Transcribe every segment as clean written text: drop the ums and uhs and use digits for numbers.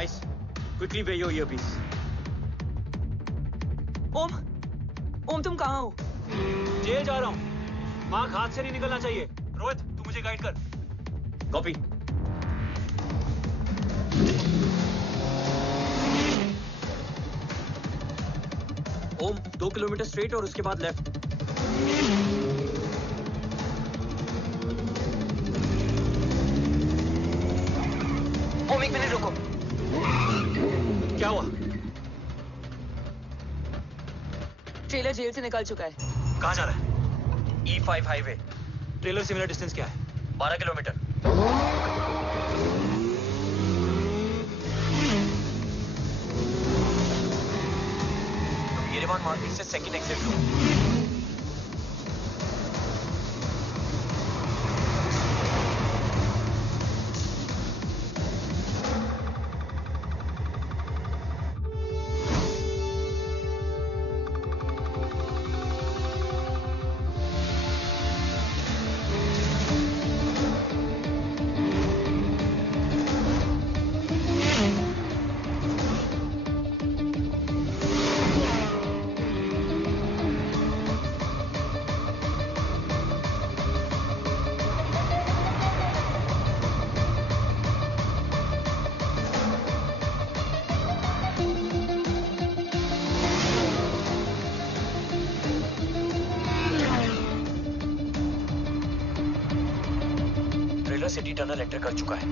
Guys, quickly wear your earpiece. ओम तुम कहाँ हो? जेल जा रहा हूँ। मार्क हाथ से नहीं निकलना चाहिए। रोहित, तू मुझे गाइड कर। कॉपी। ओम 2 किलोमीटर स्ट्रेट और उसके बाद लेफ्ट। ओम 1 मिनट रुको। क्या हुआ? ट्रेलर जेल से निकल चुका है। कहाँ जा रहा है? E5 highway. ट्रेलर से मेरा डिस्टेंस क्या है? 12 किलोमीटर। तुम येरेवान मार्केट से सेकंड एग्जिट लो। सिटी टनल एंटर कर चुका है।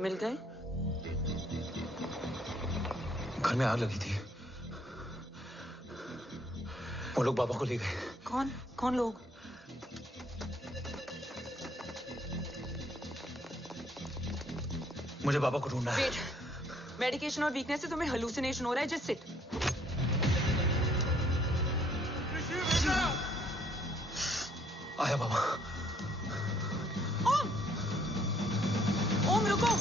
मिल गए? घर में आग लगी थी। वो लोग बाबा को ले गए। कौन? कौन लोग? मुझे बाबा को ढूंढना है। मेडिकेशन और वीकनेस से तुम्हें हेलुसिनेशन हो रहा है। Just sit. आया बाबा। ओम! ओम रुको!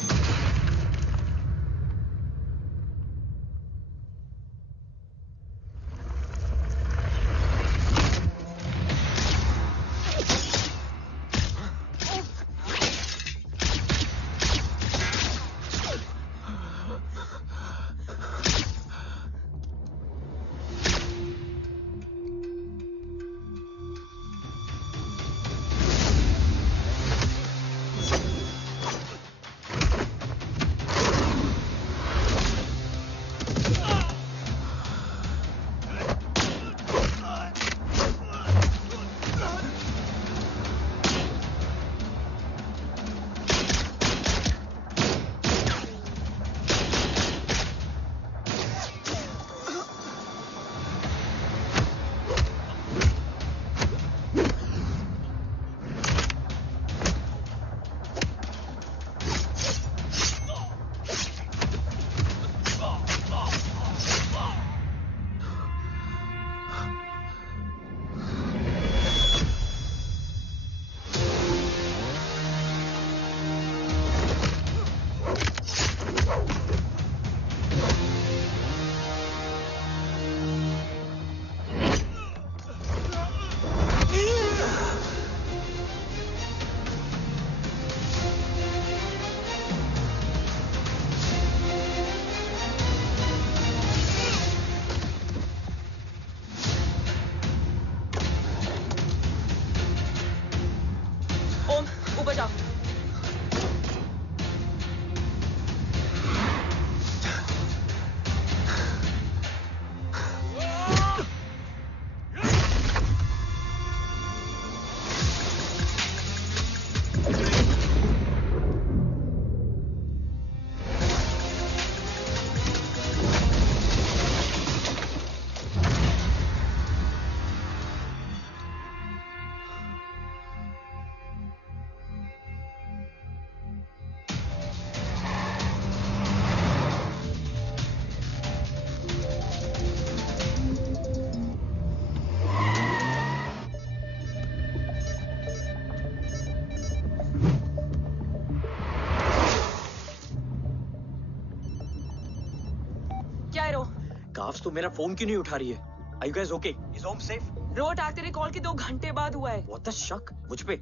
बॉस तू मेरा फोन क्यों नहीं उठा रही है? Are you guys okay? Is home safe? रो अटैक तेरे कॉल के 2 घंटे बाद हुआ है। What the शक? मुझ पे?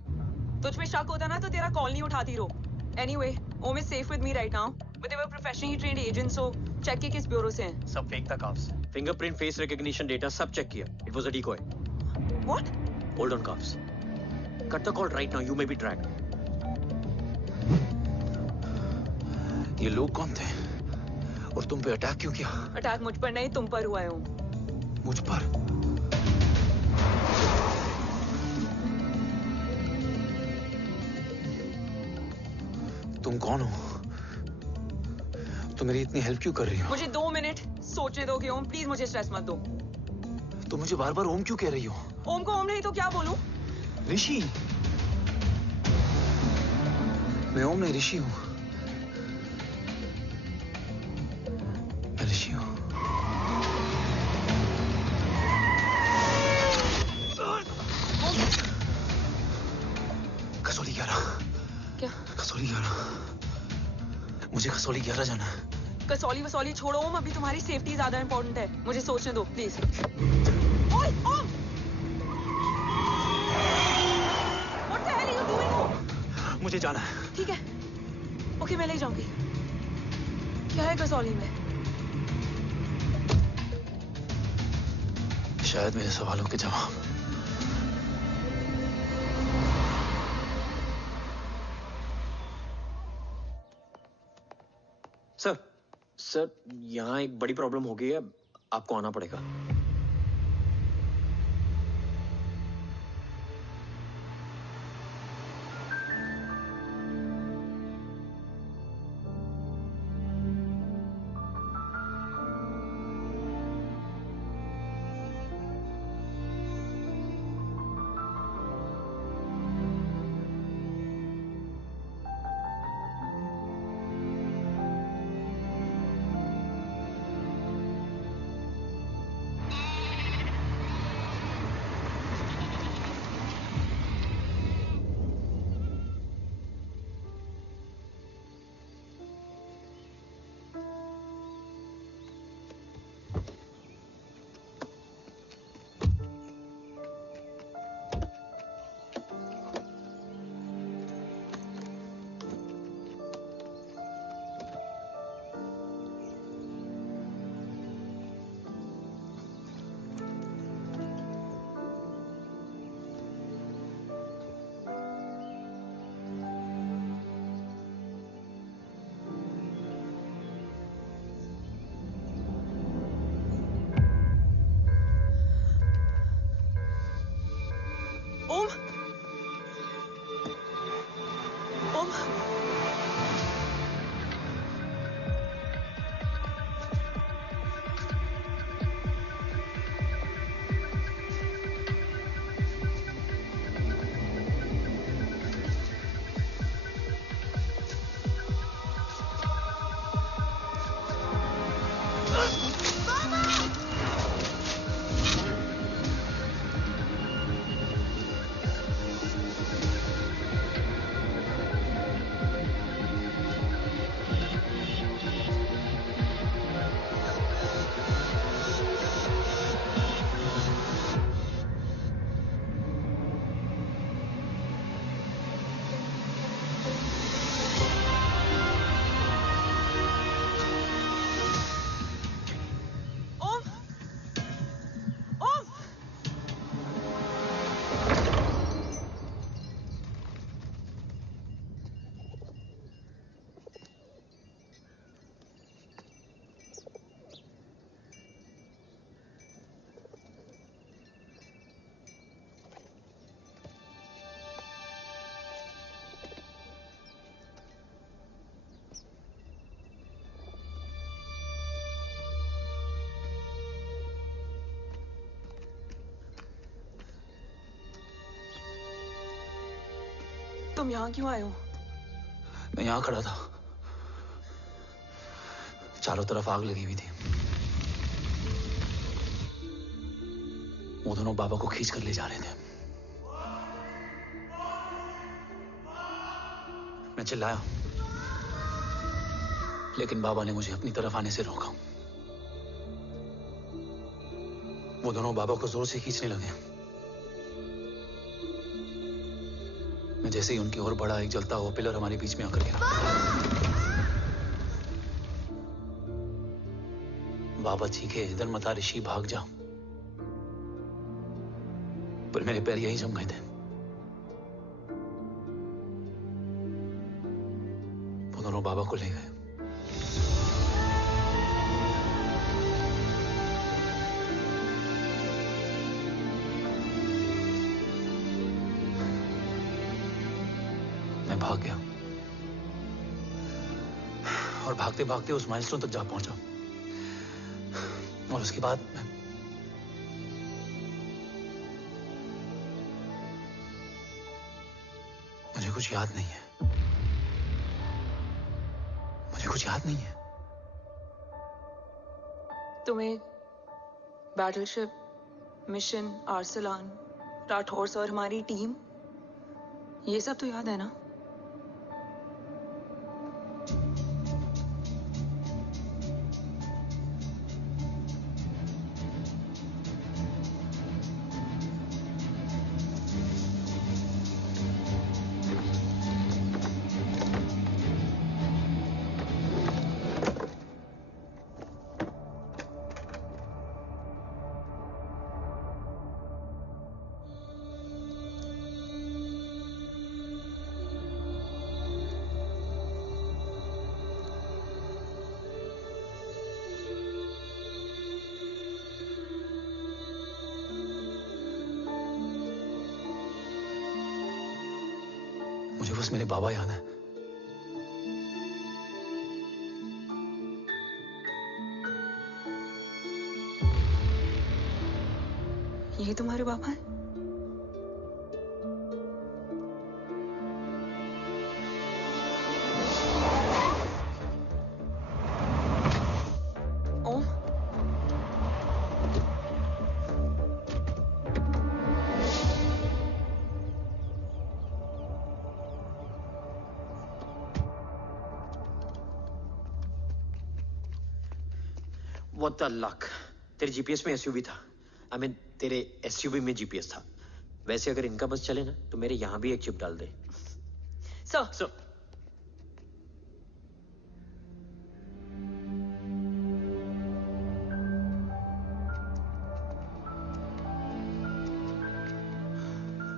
तुझ पे शक होता ना तो तेरा कॉल नहीं उठाती रो। Anyway, Om is safe with me right now. But they were professionally trained agents, so check के किस ब्यूरो से हैं। सब फेक था carbs. Fingerprint, face recognition data सब चेक किया। It was a decoy. What? Hold on carbs. Cut the call right now. You may be tracked. ये लोग कौन थे? और तुम पे अटैक क्यों किया? अटैक मुझ पर नहीं तुम पर हुआ है ओम। मुझ पर? तुम कौन हो? तुम मेरी इतनी हेल्प क्यों कर रही हो? मुझे 2 मिनट सोचने दोगे ओम, प्लीज मुझे स्ट्रेस मत दो। तुम मुझे बार बार ओम क्यों कह रही हो? ओम को ओम नहीं तो क्या बोलूं? ऋषि। मैं ओम नहीं, ऋषि हूं। मैं ऋषि हूं। कसौली 11। क्या? कसौली 11। मुझे कसौली 11 जाना है। कसौली वसौली छोड़ो ओम, अभी तुम्हारी सेफ्टी ज्यादा इंपॉर्टेंट है। मुझे सोचने दो प्लीज। ओए ओम! What the hell are you doing ओम? मुझे जाना है। ठीक है। ओके मैं ले जाऊंगी। क्या है कसौली में? शायद मेरे सवालों के जवाब। सर यहाँ एक बड़ी प्रॉब्लम हो गई है, आपको आना पड़ेगा। ओम! ओम! तुम यहाँ क्यों आए हो? मैं यहाँ खड़ा था, चारों तरफ आग लगी हुई थी। वो दोनों बाबा को खींच कर ले जा रहे थे। मैं चिल्लाया, लेकिन बाबा ने मुझे अपनी तरफ आने से रोका। वो दोनों बाबा को जोर से खींचने लगे। मैं जैसे ही उनकी ओर बढ़ा, एक जलता हुआ पिलर हमारे बीच में आकर गिरा। बाबा चीखे, इधर मत आ ऋषि, भाग जा। पर मेरे पैर यहीं जम गए थे। वो दोनों बाबा को ले गए। मैं भाग गया और भागते भागते उस माइलस्टोन तक जा पहुंचा। और उसके बाद मुझे कुछ याद नहीं है। मुझे कुछ याद नहीं है। तुम्हें बैटलशिप, मिशन, आर्सलान, राठौर और हमारी टीम, ये सब तो याद है ना? मुझे बस मेरे बाबा याद है। यही तुम्हारे बाबा हैं? ओम, What the luck? तेरे जीपीएस में एसयूवी था। I mean, तेरे एसयूवी में जीपीएस था। वैसे अगर इनका बस चले ना तो मेरे यहां भी एक चिप डाल दे। सर।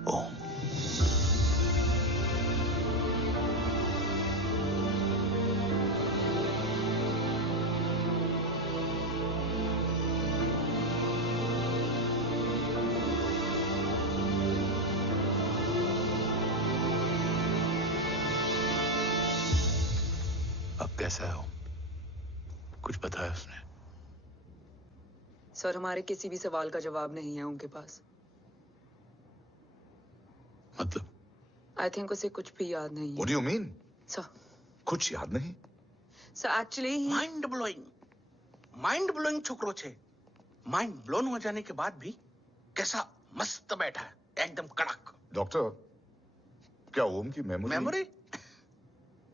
ओम, अब कैसा है वो? कुछ पता है उसने? सर, हमारे किसी भी सवाल का जवाब नहीं है उनके पास। मतलब? आई थिंक उसे कुछ भी याद नहीं What है। do you mean? सर, कुछ याद नहीं? सर एक्चुअली माइंड ब्लोइंग छोकरो छे। माइंड ब्लोन हो जाने के बाद भी कैसा मस्त बैठा है, एकदम कड़क। डॉक्टर, क्या ओम की मेमोरी?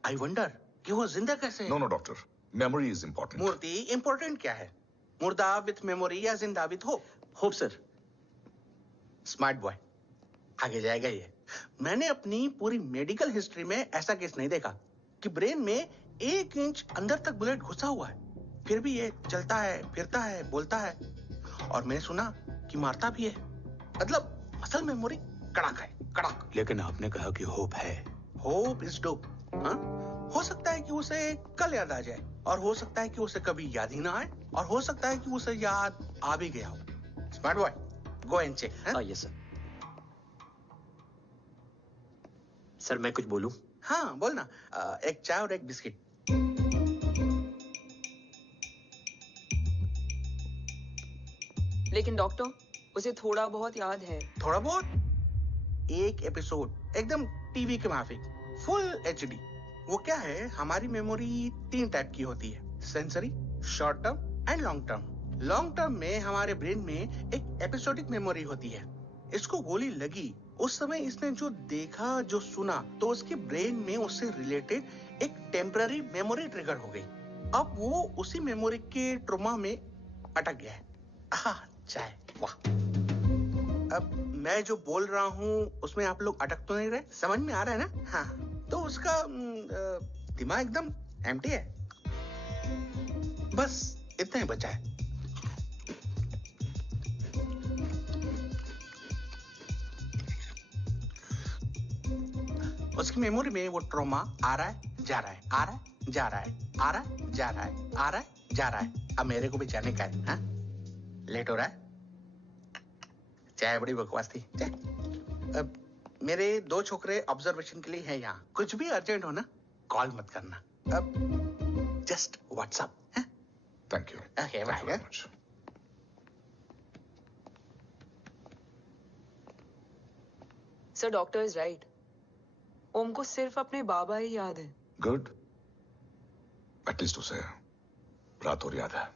आई वंडर कि वो जिंदा कैसे है? No doctor, memory is important. मूर्ति इंपॉर्टेंट क्या है? मुर्दा विथ मेमोरी या जिंदा with hope? Hope sir. Smart boy, आगे जाएगा ये। मैंने अपनी पूरी मेडिकल हिस्ट्री में ऐसा केस नहीं देखा कि ब्रेन में 1 इंच अंदर तक बुलेट घुसा हुआ है, फिर भी ये चलता है, फिरता है, बोलता है, और मैंने सुना कि मारता भी है। मतलब असल मेमोरी कड़क है, कड़क। लेकिन आपने कहा कि होप है। Hope is dope. हाँ, हो सकता है कि उसे कल याद आ जाए, और हो सकता है कि उसे कभी याद ही ना आए, और हो सकता है कि उसे याद आ भी गया हो। Smart boy, go and check. Yes sir. Sir मैं कुछ बोलूं? हाँ बोलना। एक चाय और एक बिस्किट। लेकिन डॉक्टर, उसे थोड़ा बहुत याद है। थोड़ा बहुत? एक एपिसोड एकदम टीवी के माफिक, फुल एचडी। वो क्या है, हमारी मेमोरी 3 टाइप की होती है, sensory, short term and long term. Long term में हमारे ब्रेन में एक एपिसोडिक मेमोरी होती है। इसको गोली लगी, उस समय इसने जो देखा, जो सुना, तो उसके ब्रेन में उससे रिलेटेड एक टेम्पररी मेमोरी ट्रिगर हो गई। अब वो उसी मेमोरी के ट्रॉमा में अटक गया है। चाय। वाह। अब मैं जो बोल रहा हूँ उसमें आप लोग अटक तो नहीं रहे? समझ में आ रहा है ना? हाँ, तो उसका दिमाग एकदम एम्प्टी है। बस इतना ही बचा है। उसकी मेमोरी में वो ट्रॉमा आ रहा है, जा रहा है, आ रहा है, जा रहा है, आ रहा है, जा रहा है, आ रहा है, जा रहा है। अब मेरे को भी जाने का है। हाँ? लेट हो रहा है? चाय बड़ी बकवास थी। चाय। अब मेरे 2 छोकरे ऑब्जर्वेशन के लिए हैं यहाँ। कुछ भी अर्जेंट हो ना, कॉल मत करना। अब just WhatsApp. Thank you. Okay, bye. Sir, doctor is right. Om को सिर्फ अपने बाबा ही याद है। गुड। एटलीस्ट उसे रात और याद है।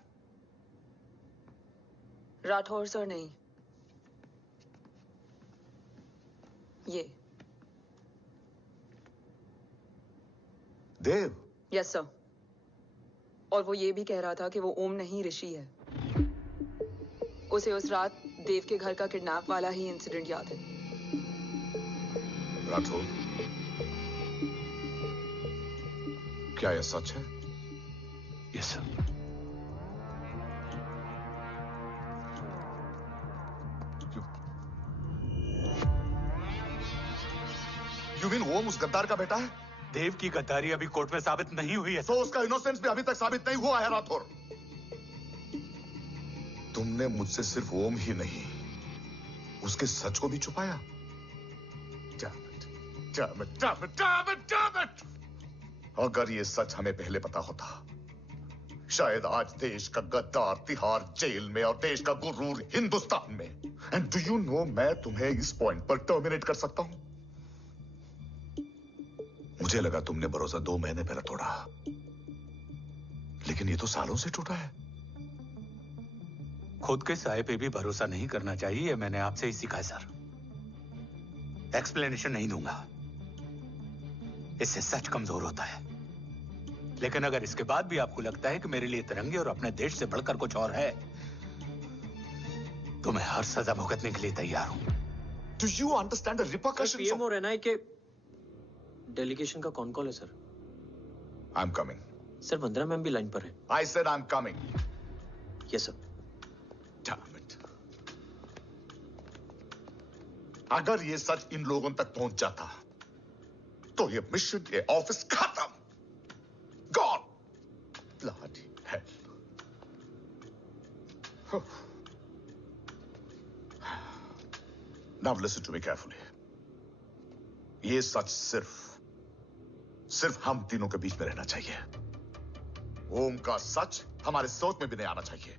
राठौर सर नहीं, ये देव। Yes sir. और वो ये भी कह रहा था कि वो ओम नहीं, ऋषि है। उसे उस रात देव के घर का किडनैप वाला ही इंसिडेंट याद है। राठौर, क्या यह सच है? Yes sir. यू मीन ओम उस गद्दार का बेटा है? देव की गद्दारी अभी कोर्ट में साबित नहीं हुई है। तो उसका इनोसेंस भी अभी तक साबित नहीं हुआ है राठौर। तुमने मुझसे सिर्फ ओम ही नहीं, उसके सच को भी छुपाया। Damn it! अगर ये सच हमें पहले पता होता, शायद आज देश का गद्दार तिहाड़ जेल में और देश का गुरूर हिंदुस्तान में। एंड डू यू नो, मैं तुम्हें इस पॉइंट पर टर्मिनेट कर सकता हूं। मुझे लगा तुमने भरोसा 2 महीने पहले तोड़ा, लेकिन ये तो सालों से टूटा है। खुद के साये पे भी भरोसा नहीं करना चाहिए, मैंने आपसे ही सीखा है सर। एक्सप्लेनेशन नहीं दूंगा, इससे सच कमजोर होता है। लेकिन अगर इसके बाद भी आपको लगता है कि मेरे लिए तिरंगे और अपने देश से बढ़कर कुछ और है, तो मैं हर सजा भुगतने के लिए तैयार हूं। Do you understand the repercussions PM of... और एनआई के डेलीगेशन का कौन कॉल है sir? I'm coming. Sir, 15 ma'am भी लाइन पर है। I said I'm coming. Yes sir. Damn it. अगर ये सच इन लोगों तक पहुंच जाता, तो ये मिशन, ये ऑफिस खत्म। Gone. Bloody hell. Now listen to me carefully. ये सच सिर्फ हम तीनों के बीच में रहना चाहिए। ओम का सच हमारे सोच में भी नहीं आना चाहिए।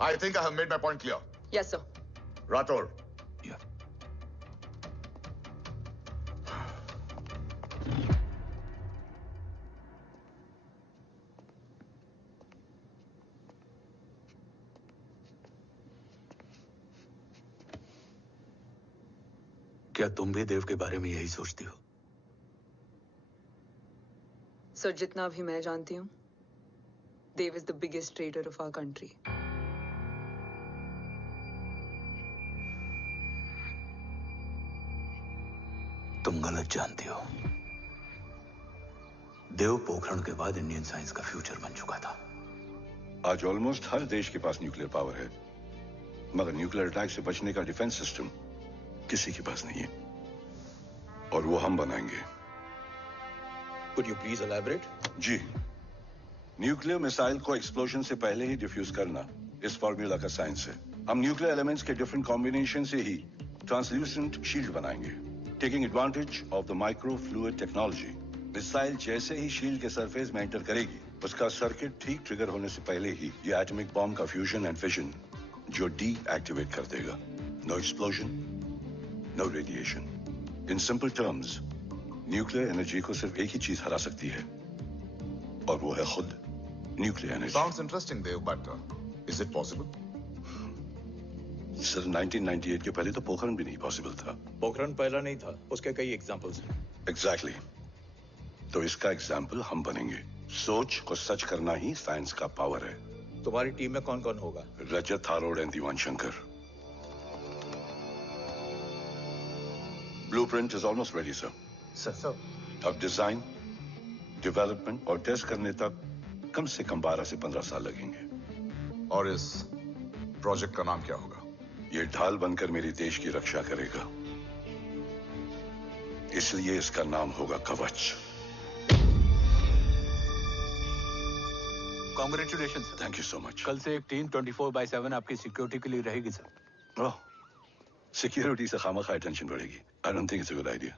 I think I have made my point clear. Yes sir. Rathore, क्या तुम भी देव के बारे में यही सोचती हो? सर, जितना भी मैं जानती हूँ, Dev is the biggest trader of our country. तुम गलत जानती हो। देव पोखरण के बाद इंडियन साइंस का फ्यूचर बन चुका था। आज ऑलमोस्ट हर देश के पास न्यूक्लियर पावर है, मगर न्यूक्लियर अटैक से बचने का डिफेंस सिस्टम किसी के पास नहीं है, और वो हम बनाएंगे। Could you please elaborate? जी, न्यूक्लियर मिसाइल को एक्सप्लोजन से पहले ही डिफ्यूज करना इस फॉर्मूला का साइंस है। हम न्यूक्लियर एलिमेंट्स के डिफरेंट कॉम्बिनेशन से ही ट्रांसल्यूसेंट शील्ड बनाएंगे, taking advantage of the micro fluid technology. Missile जैसे ही शील्ड के सरफेस में एंटर करेगी, उसका सर्किट ठीक ट्रिगर होने से पहले ही ये एटॉमिक बॉम्ब का फ्यूजन एंड फिशन जो डीएक्टिवेट कर देगा। No explosion, no radiation. In simple terms, nuclear energy को सिर्फ एक ही चीज हरा सकती है, और वो है खुद nuclear energy. Sounds interesting, Dev, but is it possible? Sir, 1998 के पहले तो पोखरण भी नहीं पॉसिबल था। पोखरण पहला नहीं था, उसके कई एग्जांपल्स हैं। एग्जैक्टली। तो इसका एग्जाम्पल हम बनेंगे। सोच को सच करना ही साइंस का पावर है। तुम्हारी टीम में कौन कौन होगा? Rajat Tharod and Diwan Shankar. Blueprint is almost ready, sir. Sir अब डिजाइन, डेवलपमेंट और टेस्ट करने तक कम से कम 12 से 15 साल लगेंगे. और इस प्रोजेक्ट का नाम क्या होगा? ये ढाल बनकर मेरे देश की रक्षा करेगा, इसलिए इसका नाम होगा कवच. Congratulation sir. Thank you so much. कल से एक टीम 24/7 आपकी सिक्योरिटी के लिए रहेगी सर. ओह, सिक्योरिटी से खामखा टेंशन बढ़ेगी. I don't think it's a good idea.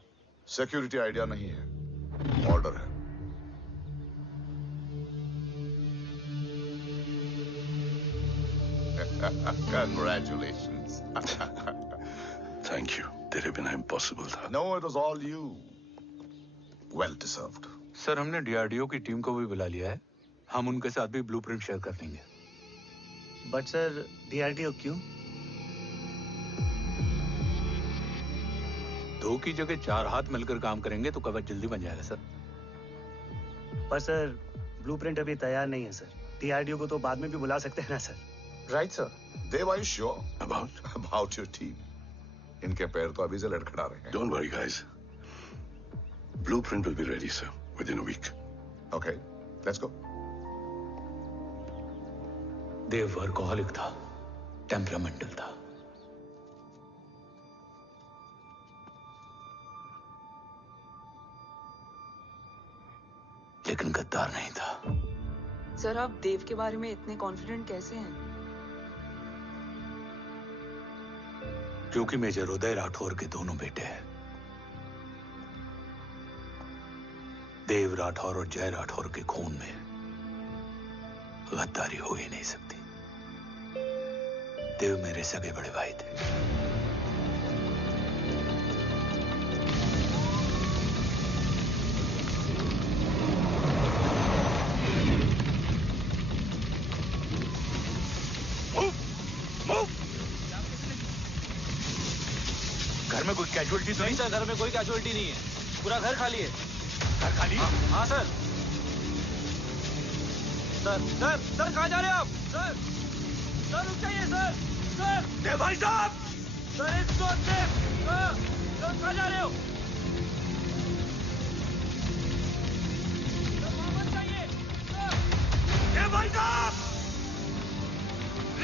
Security idea नहीं है, ऑर्डर है. Congratulations. Thank you. तेरे बिना इम्पॉसिबल था. No, it was all you. Well deserved. Sir हमने डीआरडीओ की टीम को भी बुला लिया है. हम उनके साथ भी ब्लूप्रिंट शेयर कर लेंगे. बट सर डीआरडीओ क्यों? 2 की जगह 4 हाथ मिलकर काम करेंगे तो कवच जल्दी बन जाएगा सर. पर सर ब्लूप्रिंट अभी तैयार नहीं है सर. डीआरडीओ को तो बाद में भी बुला सकते हैं ना sir. Right, sir. Dev, are you sure About? about your team? इनके पैर तो अभी से लड़खड़ा रहे हैं. Don't worry, guys. Blueprint will be ready, sir, within a week. Okay, let's go. Dev workaholic था, टेम्परामेंटल था. लेकिन गद्दार नहीं था. सर आप देव के बारे में इतने कॉन्फिडेंट कैसे हैं? क्योंकि मेजर उदय राठौर के दोनों बेटे हैं. देव राठौर और जय राठौर के खून में गद्दारी हो ही नहीं सकती. देव मेरे सगे बड़े भाई थे. घर में कोई कैजुअलिटी तो नहीं? सर घर में कोई कैजुअलिटी नहीं है. पूरा घर खाली है. घर खाली? हाँ सर. सर सर सर कहाँ जा रहे हो आप? सर सर रुक जाइए सर. सर देव भाई साहब! सर इसको सर सर कहाँ जा रहे हो? सर वापस जाइए. सर देव भाई साहब!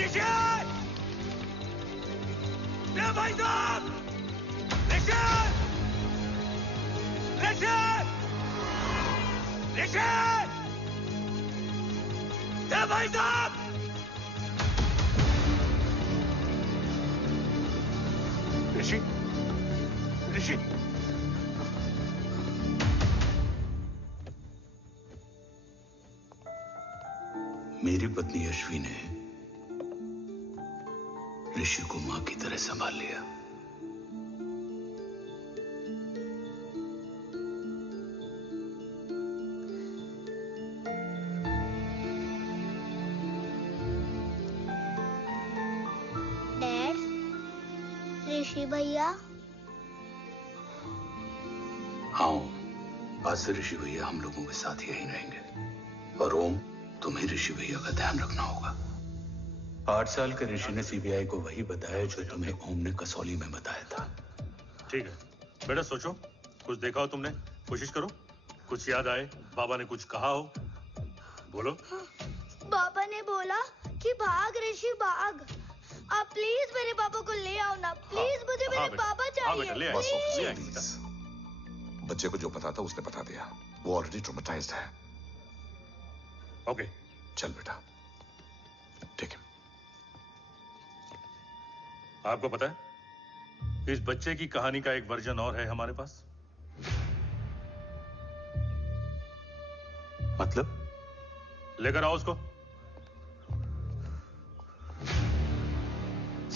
ऋषि! देव भाई साहब! ऋषि! ऋषि! ऋषि! देव भाई साहब! ऋषि! ऋषि! मेरी पत्नी अश्वी ने ऋषि को मां की तरह संभाल लिया. डैड, ऋषि भैया. हाँ, आज से ऋषि भैया हम लोगों के साथ यहीं रहेंगे. और ओम, तुम्हें ऋषि भैया का ध्यान रखना होगा. 8 साल के ऋषि ने सीबीआई को वही बताया जो तुम्हें ओम ने कसौली में बताया था. ठीक है बेटा, सोचो. कुछ देखा हो तुमने? कोशिश करो. कुछ याद आए? बाबा ने कुछ कहा हो? बोलो. पापा ने बोला कि भाग ऋषि भाग. आप प्लीज मेरे पापा को ले आओ ना. प्लीज मुझे मेरे पापा चाहिए. ले बस आए. प्लीज. बच्चे को जो पता था उसने बता दिया. वो ऑलरेडी ट्रॉमेटाइज्ड है. ओके चल बेटा, ठीक है. आपको पता है इस बच्चे की कहानी का एक वर्जन और है हमारे पास. मतलब? लेकर आओ उसको.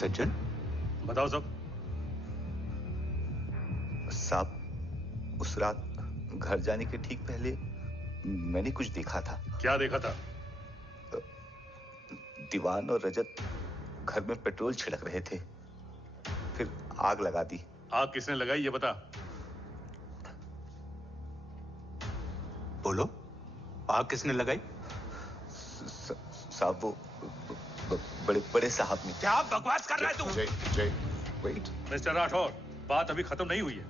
सज्जन, बताओ सब. साहब, उस रात घर जाने के ठीक पहले मैंने कुछ देखा था. क्या देखा था? दीवान और रजत घर में पेट्रोल छिड़क रहे थे, फिर आग लगा दी. आग किसने लगाई ये बता. बोलो, आग किसने लगाई? साहब, वो बड़े बड़े साहब ने। क्या बकवास कर रहा है तू? जय जय वेट। मिस्टर राठौर, बात अभी खत्म नहीं हुई है,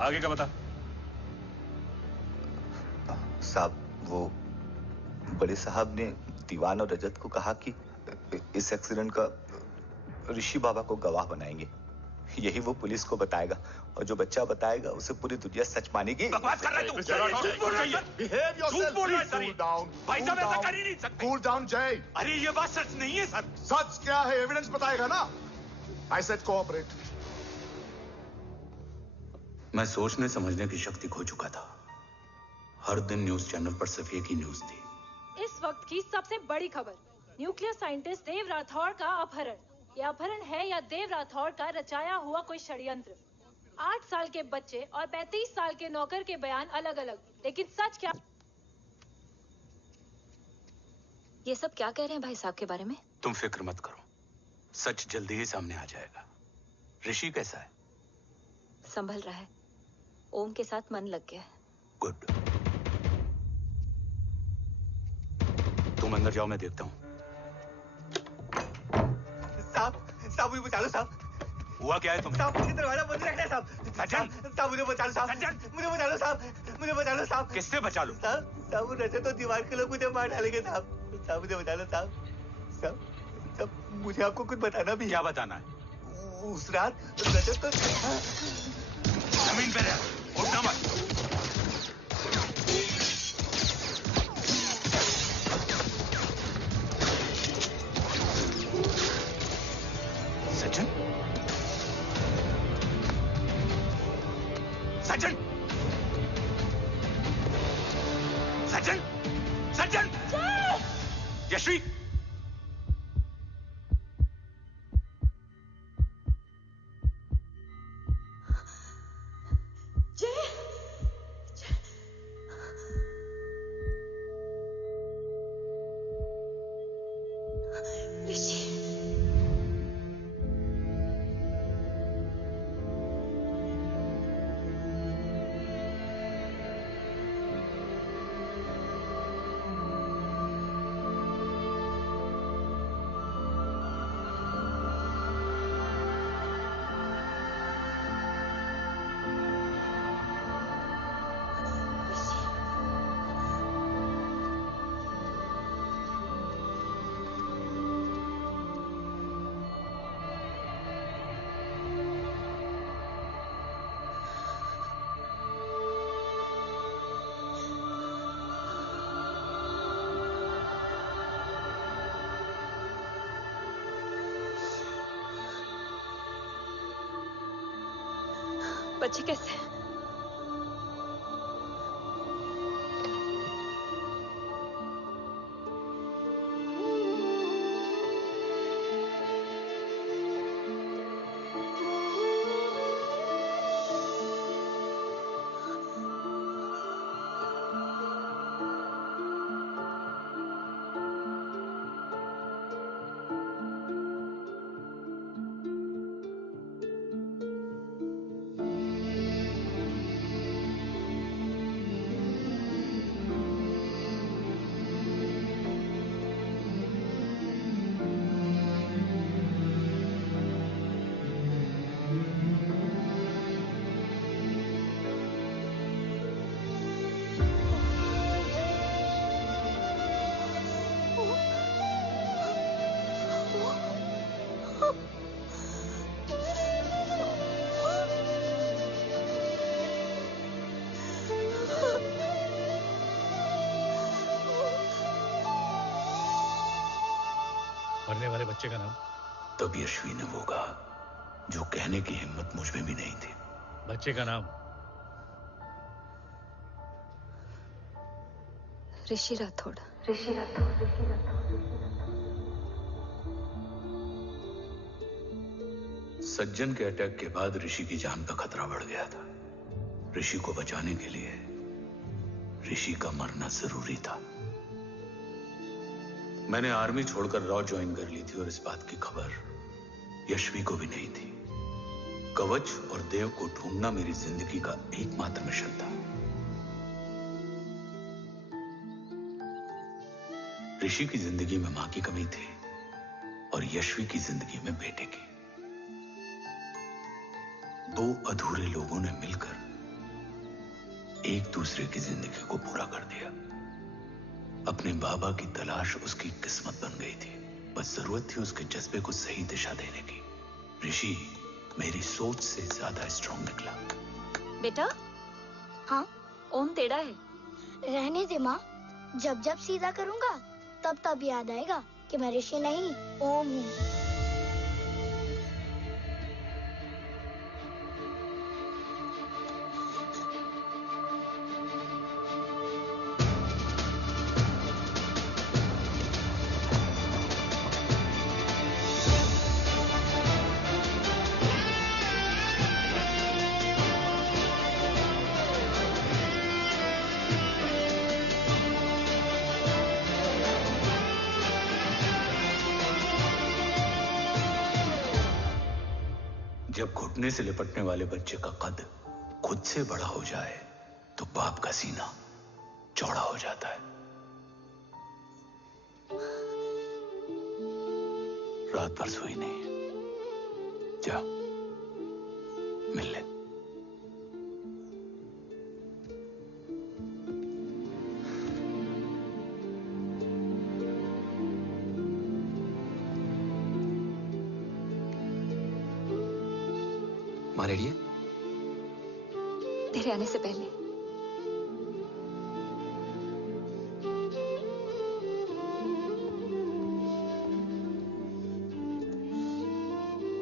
आगे का बता। साहब, वो बड़े साहब ने दीवान और रजत को कहा कि इस एक्सीडेंट का ऋषि बाबा को गवाह बनाएंगे। यही वो पुलिस को बताएगा और जो बच्चा बताएगा उसे पूरी दुनिया सच मानेगी। बकवास कर रहा है तू? झूठ बोल रही है। Behave yourself. झूठ बोल रहा है सर। Cool down. भाई साहब ऐसा कर ही नहीं सकते। Cool down, जय। अरे ये बात सच नहीं है सर। सच क्या है? एविडेंस बताएगा ना। I said cooperate. मैं सोचने समझने की शक्ति खो चुका था। हर दिन न्यूज चैनल पर सिर्फ एक ही न्यूज थी। इस वक्त की सबसे बड़ी खबर, न्यूक्लियर साइंटिस्ट देव राठौर का अपहरण। ये अपहरण है या देव राठौर का रचाया हुआ कोई षड्यंत्र? 8 साल के बच्चे और 35 साल के नौकर के बयान अलग अलग, लेकिन सच क्या? ये सब क्या कह रहे हैं भाई साहब के बारे में? तुम फिक्र मत करो, सच जल्दी ही सामने आ जाएगा। ऋषि कैसा है? संभल रहा है। ओम के साथ मन लग गया है। गुड। तुम अंदर जाओ, मैं देखता हूँ। साहब मुझे बचा लो साहब। हुआ क्या है तुम्हें? साहब मुझे दरवाजा बंद रखना है साहब। सज्जन, साहब मुझे बचा लो साहब। सज्जन, मुझे बचा लो साहब। मुझे बचा लो साहब। किससे बचा लो? साहब वो रजत तो दीवार के लोग मुझे मार डालेंगे साहब। साहब मुझे बचा लो साहब। साहब मुझे आपको कुछ बताना भी है। क्या बताना है? उस रात रजत तो जमीन पे रह, उठना मत। सज्जन, सज्जन, सज्जन, सज्जन, यश्वी, बच्चे कैसे हैं? मरने वाले बच्चे का नाम? तब यश्वी ने वो कहा जो कहने की हिम्मत मुझ में भी नहीं थी। बच्चे का नाम? ऋषि राठौड़। सज्जन के अटैक के बाद ऋषि की जान का खतरा बढ़ गया था। ऋषि को बचाने के लिए ऋषि का मरना जरूरी था। मैंने आर्मी छोड़कर रॉ ज्वाइन कर ली थी और इस बात की खबर यश्वी को भी नहीं थी। कवच और देव को ढूंढना मेरी जिंदगी का एकमात्र मिशन था। ऋषि की जिंदगी में मां की कमी थी, और यशवी की जिंदगी में बेटे की। दो अधूरे लोगों ने मिलकर एक दूसरे की जिंदगी को पूरा कर दिया। अपने बाबा की तलाश उसकी किस्मत बन गई थी, बस जरूरत थी उसके जज्बे को सही दिशा देने की। ऋषि मेरी सोच से ज्यादा स्ट्रांग निकला। बेटा, हाँ ओम टेढ़ा है। रहने दे माँ, जब जब सीधा करूँगा तब तब याद आएगा कि मैं ऋषि नहीं ओम हूँ। जब घुटने से लिपटने वाले बच्चे का कद खुद से बड़ा हो जाए तो बाप का सीना चौड़ा हो जाता है। रात भर सोई नहीं, जा मिल ले। माँ रेडी है? तेरे आने से पहले।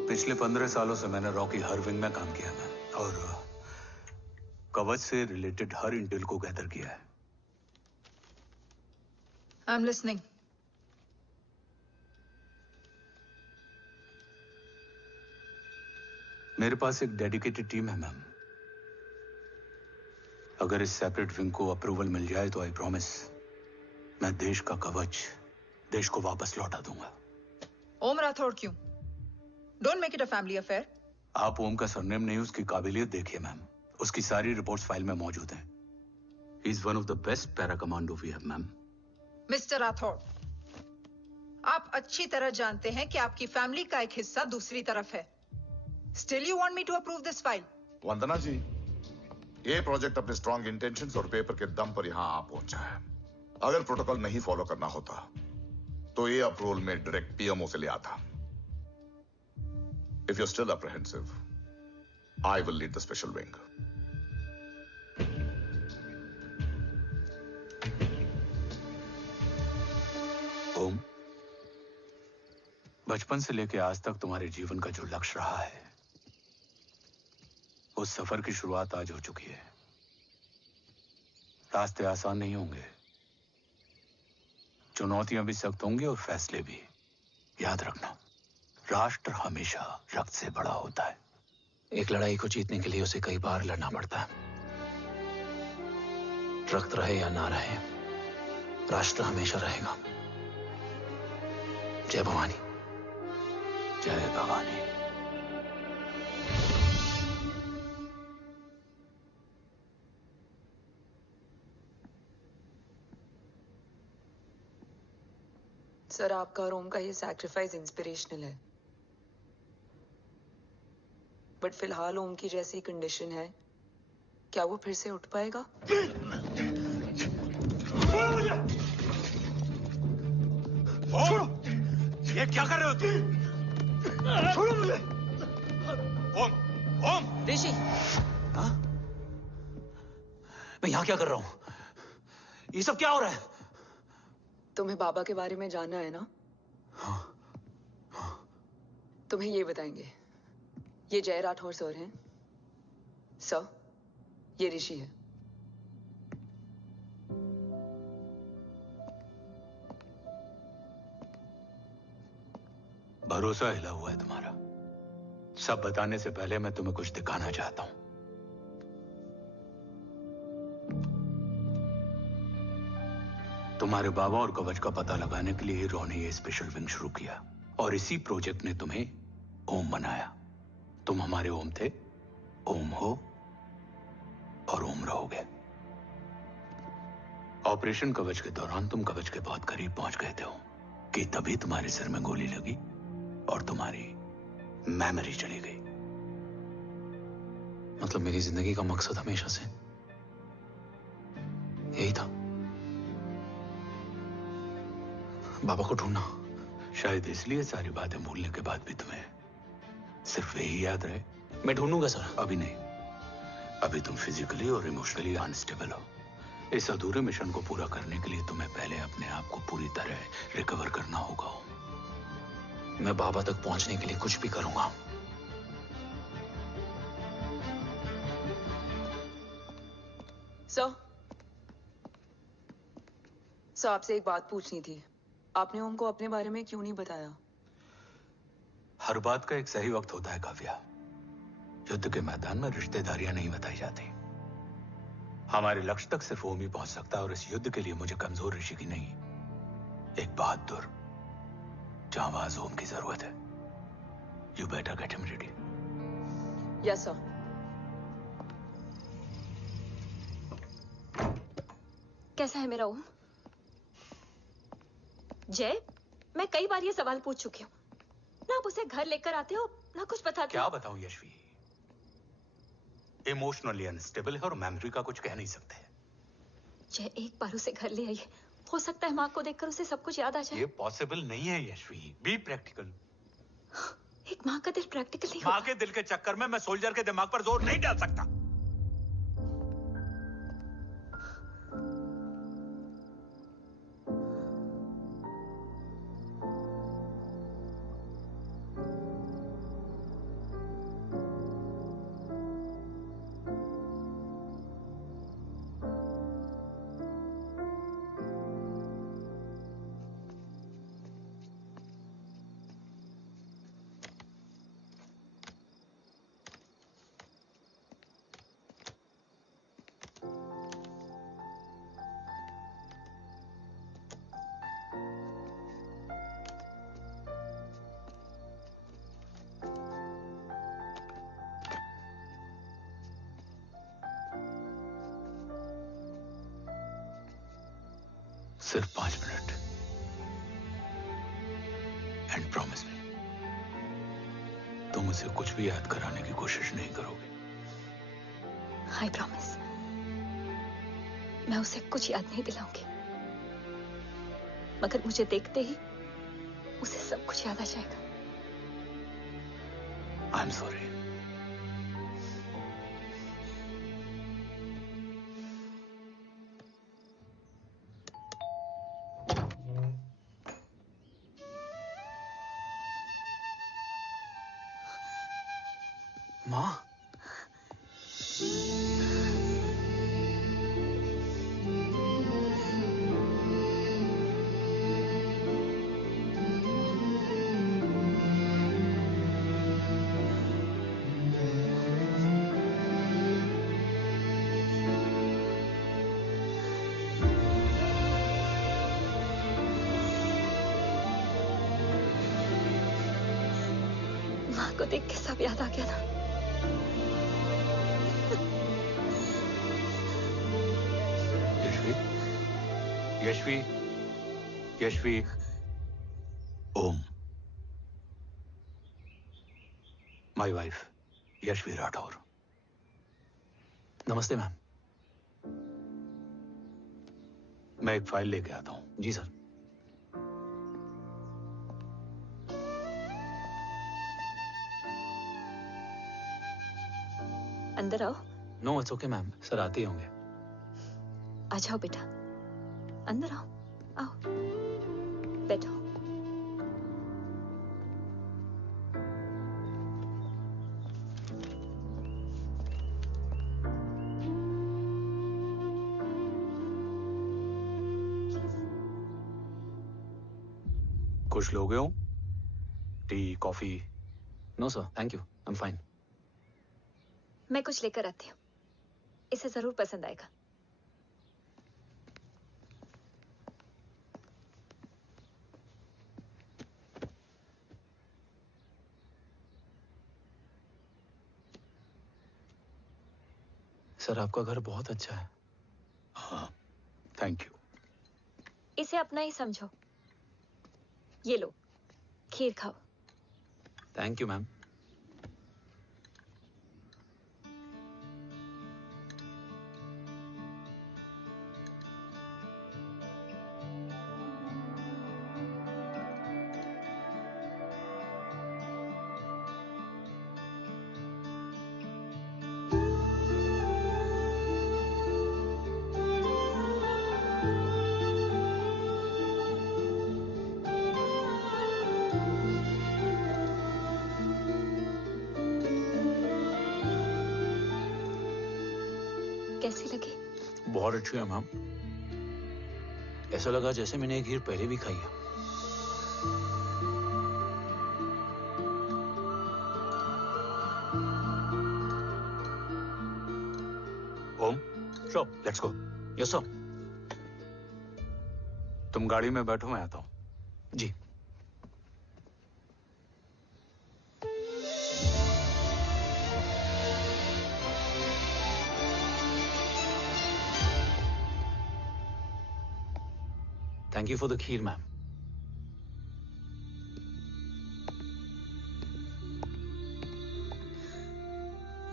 पिछले 15 सालों से मैंने रॉकी हर विंग में काम किया है और कवच से रिलेटेड हर इंटेल को गैदर किया है। I am listening. मेरे पास एक डेडिकेटेड टीम है मैम। अगर इस सेपरेट विंग को अप्रूवल मिल जाए तो आई प्रॉमिस मैं देश का कवच देश को वापस लौटा दूंगा। ओम राठौड़ क्यों? Don't make it a family affair. आप ओम का सरनेम नहीं, उसकी काबिलियत देखिए मैम। उसकी सारी रिपोर्ट्स फाइल में मौजूद हैं। He is one of the best para commando we have ma'am. Mister Rathore, आप अच्छी तरह जानते हैं कि आपकी फैमिली का एक हिस्सा दूसरी तरफ है। Still you want me to approve this file? वंदना जी, ये प्रोजेक्ट अपने स्ट्रॉन्ग इंटेंशंस और पेपर के दम पर यहाँ आ पहुंचा है। अगर प्रोटोकॉल नहीं फॉलो करना होता तो ये अप्रूवल में डायरेक्ट पीएमओ से ले आता। If you're still apprehensive, I will lead the special wing. ओम, बचपन से लेकर आज तक तुम्हारे जीवन का जो लक्ष्य रहा है, उस सफर की शुरुआत आज हो चुकी है। रास्ते आसान नहीं होंगे, चुनौतियां भी सख्त होंगी और फैसले भी। याद रखना, राष्ट्र हमेशा रक्त से बड़ा होता है। एक लड़ाई को जीतने के लिए उसे कई बार लड़ना पड़ता है। रक्त रहे या ना रहे, राष्ट्र हमेशा रहेगा। जय भवानी। जय भवानी। सर, आपका और ओम का ये सैक्रिफाइस इंस्पिरेशनल है, बट फिलहाल ओम की जैसी कंडीशन है, क्या वो फिर से उठ पाएगा? छोड़ो! ये क्या कर रहे हो तुम? छोड़ो मुझे! ओम! ओम! ऋषि! हाँ? मैं यहाँ क्या कर रहा हूँ? ये सब क्या हो रहा है? तुम्हें बाबा के बारे में जानना है ना? तुम्हें ये बताएंगे। ये जय राठौर सर हैं। सर, ये ऋषि है। भरोसा हिला हुआ है तुम्हारा। सब बताने से पहले मैं तुम्हें कुछ दिखाना चाहता हूं। तुम्हारे बाबा और कवच का पता लगाने के लिए हीरो ने ये स्पेशल विंग शुरू किया और इसी प्रोजेक्ट ने तुम्हें ओम बनाया। तुम हमारे ओम थे, ओम हो और ओम रहोगे। ऑपरेशन कवच के दौरान तुम कवच के बहुत करीब पहुंच गए थे कि तभी तुम्हारे सिर में गोली लगी और तुम्हारी मेमोरी चली गई। मतलब मेरी जिंदगी का मकसद हमेशा से यही था, बाबा को ढूंढना। शायद इसलिए सारी बातें भूलने के बाद भी तुम्हें सिर्फ यही याद रहे। मैं ढूंढूंगा सर। अभी नहीं, अभी तुम फिजिकली और इमोशनली अनस्टेबल हो। इस अधूरे मिशन को पूरा करने के लिए तुम्हें पहले अपने आप को पूरी तरह रिकवर करना होगा। मैं बाबा तक पहुंचने के लिए कुछ भी करूंगा। सर आपसे एक बात पूछनी थी। आपने ओम को अपने बारे में क्यों नहीं बताया? हर बात का एक सही वक्त होता है काव्या। युद्ध के मैदान में रिश्तेदारियां नहीं बताई जाती। हमारे लक्ष्य तक सिर्फ ओम ही पहुंच सकता है, और इस युद्ध के लिए मुझे कमजोर ऋषि की नहीं, एक बहादुर जांबाज ओम की जरूरत है। You better get him ready. Yes sir. कैसा है मेरा ओम? जय, मैं कई बार ये सवाल पूछ चुकी हूँ। ना आप उसे घर लेकर आते हो, ना कुछ बताते। क्या बताऊं यशवी, इमोशनली अनस्टेबल है और मेमोरी का कुछ कह नहीं सकते। जय, एक बार उसे घर ले आइए। हो सकता है माँ को देखकर उसे सब कुछ याद आ जाए। ये पॉसिबल नहीं है यशवी। Be practical. एक माँ का दिल प्रैक्टिकल नहीं माँ के दिल के चक्कर में मैं सोल्जर के दिमाग पर जोर नहीं डाल सकता। सिर्फ 5 मिनट। एंड प्रॉमिस मी, तुम उसे कुछ भी याद कराने की कोशिश नहीं करोगे। I promise. मैं उसे कुछ याद नहीं दिलाऊंगी, मगर मुझे देखते ही उसे सब कुछ याद आ जाएगा। I am sorry. माँ, माँ को देख के सब याद आ गया ना। Yashvi, Yashvi, Om, my wife Yashvi Rathore. नमस्ते मैम। मैं एक फाइल लेके आता हूं। जी सर। अंदर आओ। No it's okay ma'am, sir आते ही होंगे। आ जाओ बेटा, अंदर आओ। आओ, बैठो। कुछ लोगे हो? Tea, coffee? No sir, thank you, I am fine. मैं कुछ लेकर आती हूँ, इसे जरूर पसंद आएगा। सर आपका घर बहुत अच्छा है। हाँ, थैंक यू। इसे अपना ही समझो। ये लो, खीर खाओ। Thank you ma'am. कैसी लगी? बहुत अच्छी है मैम। ऐसा लगा जैसे मैंने एक हीर पहले भी खाई है। ओम, चलो लेट्स गो। Yes sir. तुम गाड़ी में बैठो, मैं आता हूं। जी। Thank you for the kheer, ma'am.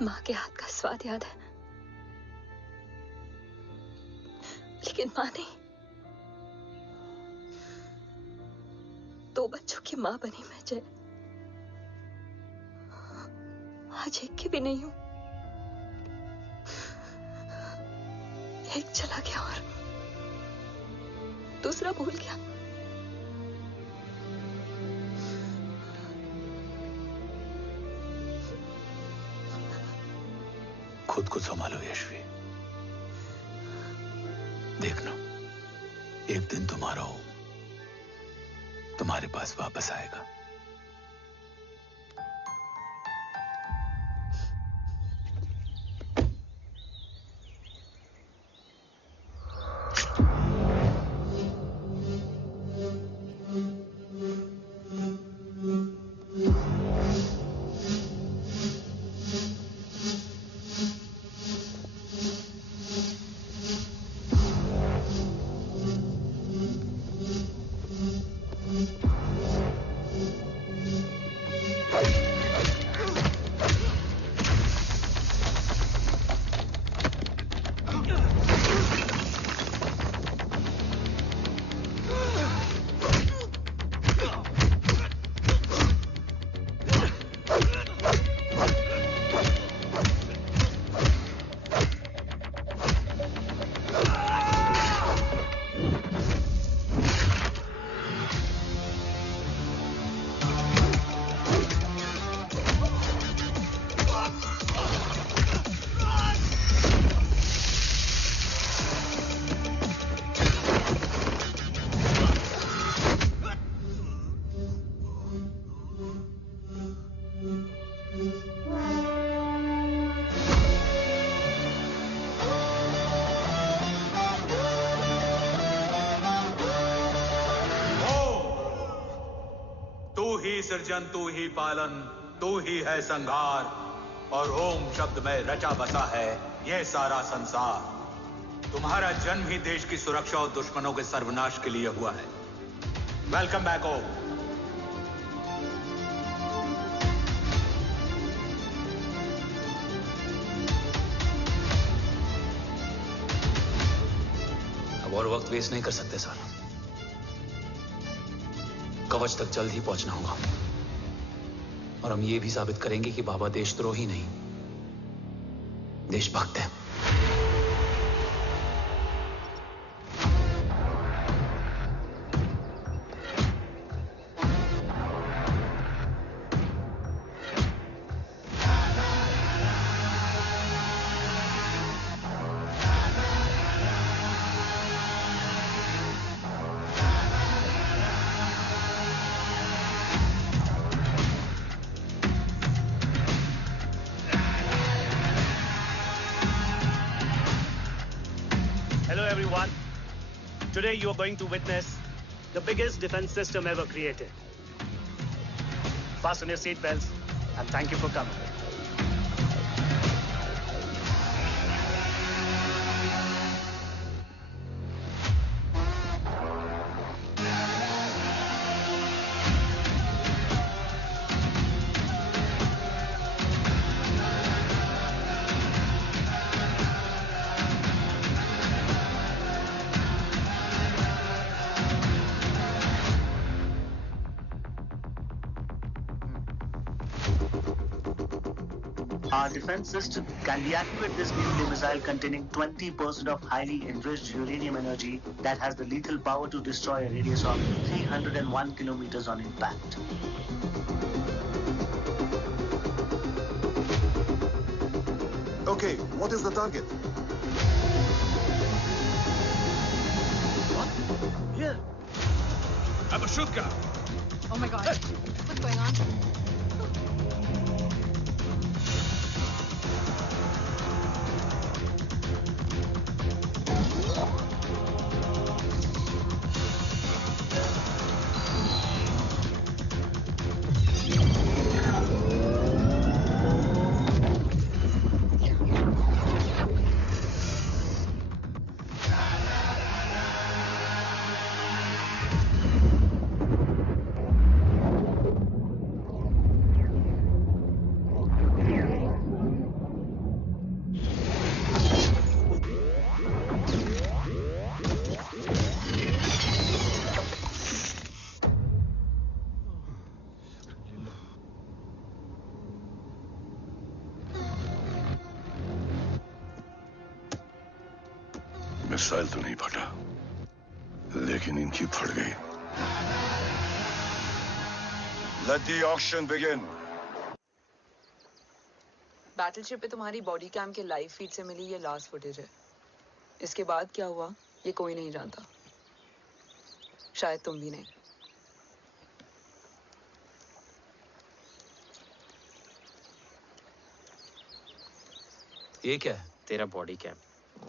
माँ के हाथ का स्वाद याद है, लेकिन माँ नहीं। 2 बच्चों की माँ बनी मैं जय। आज एक की भी नहीं हूं। एक चला गया और दूसरा भूल गया। खुद को संभालो यशवी। देखना, एक दिन तुम्हारा हो तुम्हारे पास वापस आएगा। सृजन तू ही पालन, तू ही है संहार, और ओम शब्द में रचा बसा है यह सारा संसार। तुम्हारा जन्म ही देश की सुरक्षा और दुश्मनों के सर्वनाश के लिए हुआ है। वेलकम बैक ओम। अब और वक्त वेस्ट नहीं कर सकते सर। कवच तक जल्द ही पहुंचना होगा और हम ये भी साबित करेंगे कि बाबा देशद्रोही नहीं, देशभक्त है। Today you are going to witness the biggest defense system ever created. Fasten your seat belts and thank you for coming. Our defense system can deactivate this nuclear missile containing 20% of highly enriched uranium energy that has the lethal power to destroy a radius of 301 kilometers on impact. Okay, what is the target? What? Here. I'm a shooter. Oh my god. What's going on? Missile तो नहीं फटा, लेकिन इनकी फट गई। Let the auction begin. Battleship पे तुम्हारी body cam के लाइव फीड से मिली ये लास्ट फुटेज है। इसके बाद क्या हुआ ये कोई नहीं जानता, शायद तुम भी नहीं। ये क्या है? तेरा बॉडी कैम,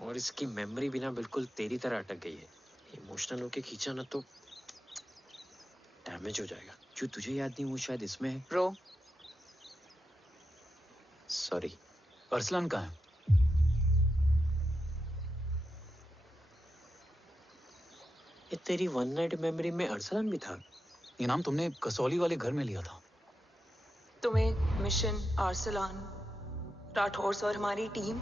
और इसकी मेमोरी भी ना बिल्कुल तेरी तरह अटक गई है। इमोशनल होके खींचा ना तो डैमेज हो जाएगा। जो तुझे याद नहीं वो शायद इसमें है। Bro sorry. अरसलान कहाँ है? ये तेरी वन नाइट मेमोरी में अरसलान भी था? ये नाम तुमने कसौली वाले घर में लिया था। तुम्हें मिशन, अरसलान, राठौर और हमारी टीम।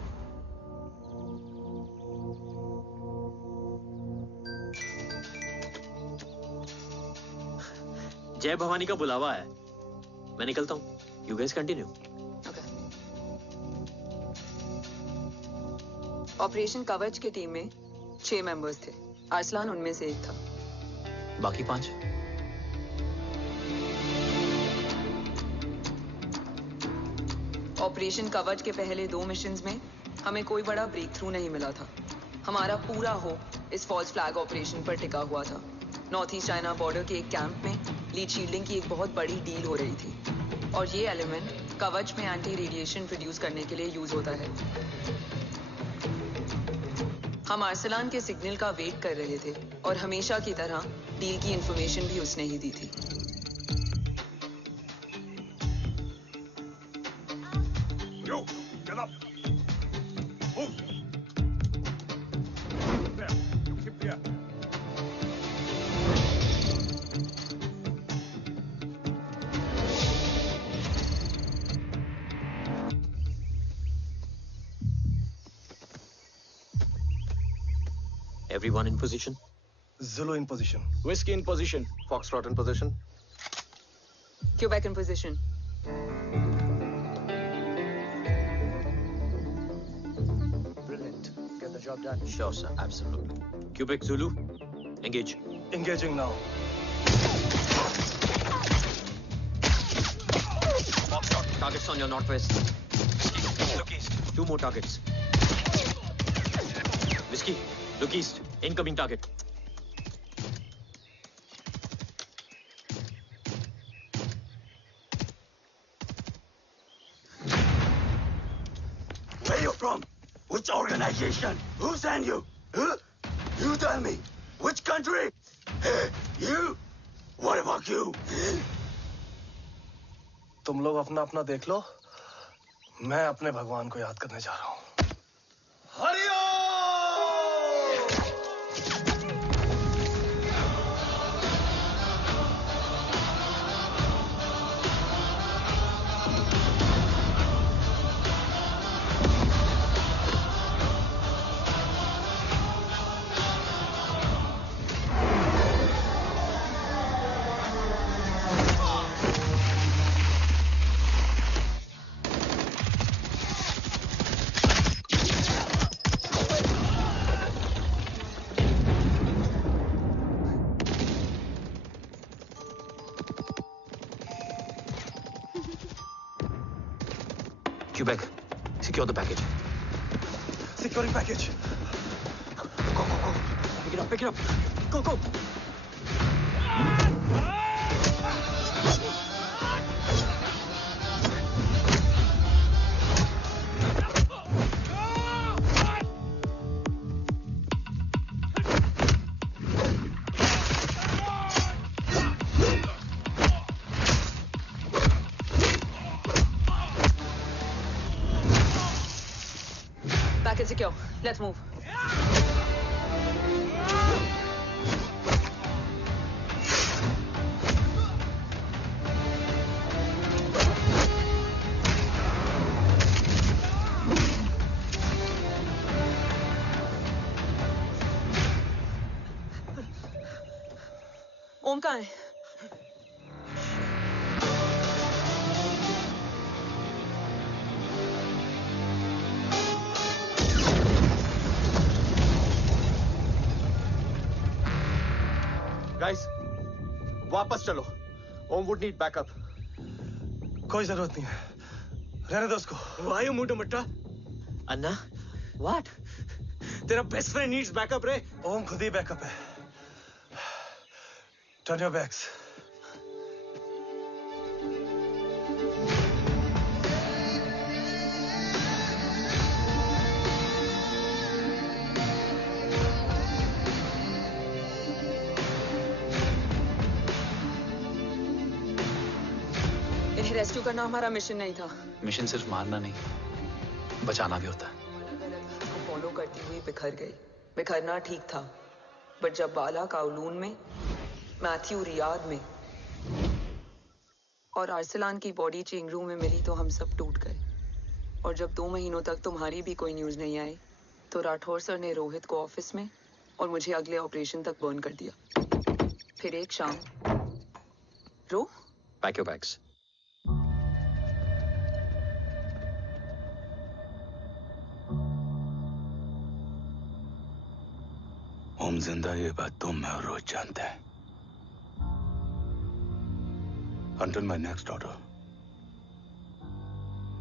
जय भवानी का बुलावा है, मैं निकलता हूँ। You guys continue. ऑपरेशन कवच की टीम में 6 मेंबर्स थे, अरसलान उनमें से एक था। बाकी 5? ऑपरेशन कवच के पहले 2 मिशंस में हमें कोई बड़ा ब्रेक थ्रू नहीं मिला था। हमारा पूरा होप इस फॉल्स फ्लैग ऑपरेशन पर टिका हुआ था। नॉर्थ ईस्ट चाइना बॉर्डर के एक कैंप में लीड शील्डिंग की एक बहुत बड़ी डील हो रही थी, और ये एलिमेंट कवच में एंटी रेडिएशन प्रोड्यूस करने के लिए यूज होता है। हम अरसलान के सिग्नल का वेट कर रहे थे, और हमेशा की तरह डील की इंफॉर्मेशन भी उसने ही दी थी। Yo, get up. Move. There. You keep there. Everyone in position? Zulu in position. Whiskey in position. Foxtrot in position. Quebec in position. Brilliant. Get the job done. Sure, sir. Absolutely. Quebec Zulu, engage. Engaging now. Foxtrot, targets on your northwest. Look east. 2 more targets. Whiskey, look east. Incoming target. Where you from? Which organization? Who sent you? Huh? You tell me. Which country? Hey, you? What about you? तुम लोग अपना अपना देख लो, मैं अपने भगवान को याद करने जा रहा हूँ। Quebec, secure the package. Securing package. Go. Pick it up. Go. Package secure. Let's move. ओम कहाँ है? गाइस, वापस चलो। ओम वुड नीड बैकअप। कोई जरूरत नहीं है, रहने दो उसको। Why you मुट्टा मुट्टा? अन्ना, what? तेरा बेस्ट फ्रेंड नीड्स बैकअप रे। ओम खुद ही बैकअप है। Turn your backs. इन्हें रेस्क्यू करना हमारा मिशन नहीं था। मिशन सिर्फ मारना नहीं, बचाना भी होता है। उसको फॉलो करती हुई बिखर गई। बिखरना ठीक था, बट जब बाला काउलून में, मैथ्यू रियाद में और आर्सलान की बॉडी चेंगरू में मिली तो हम सब टूट गए। और जब 2 महीनों तक तुम्हारी भी कोई न्यूज नहीं आई तो राठौर सर ने रोहित को ऑफिस में और मुझे अगले ऑपरेशन तक बर्न कर दिया। फिर एक शाम रो पैक योर बैग्स। ओम जिंदा, ये बात तुम मैं और रोहित जानते हैं। Until my next order,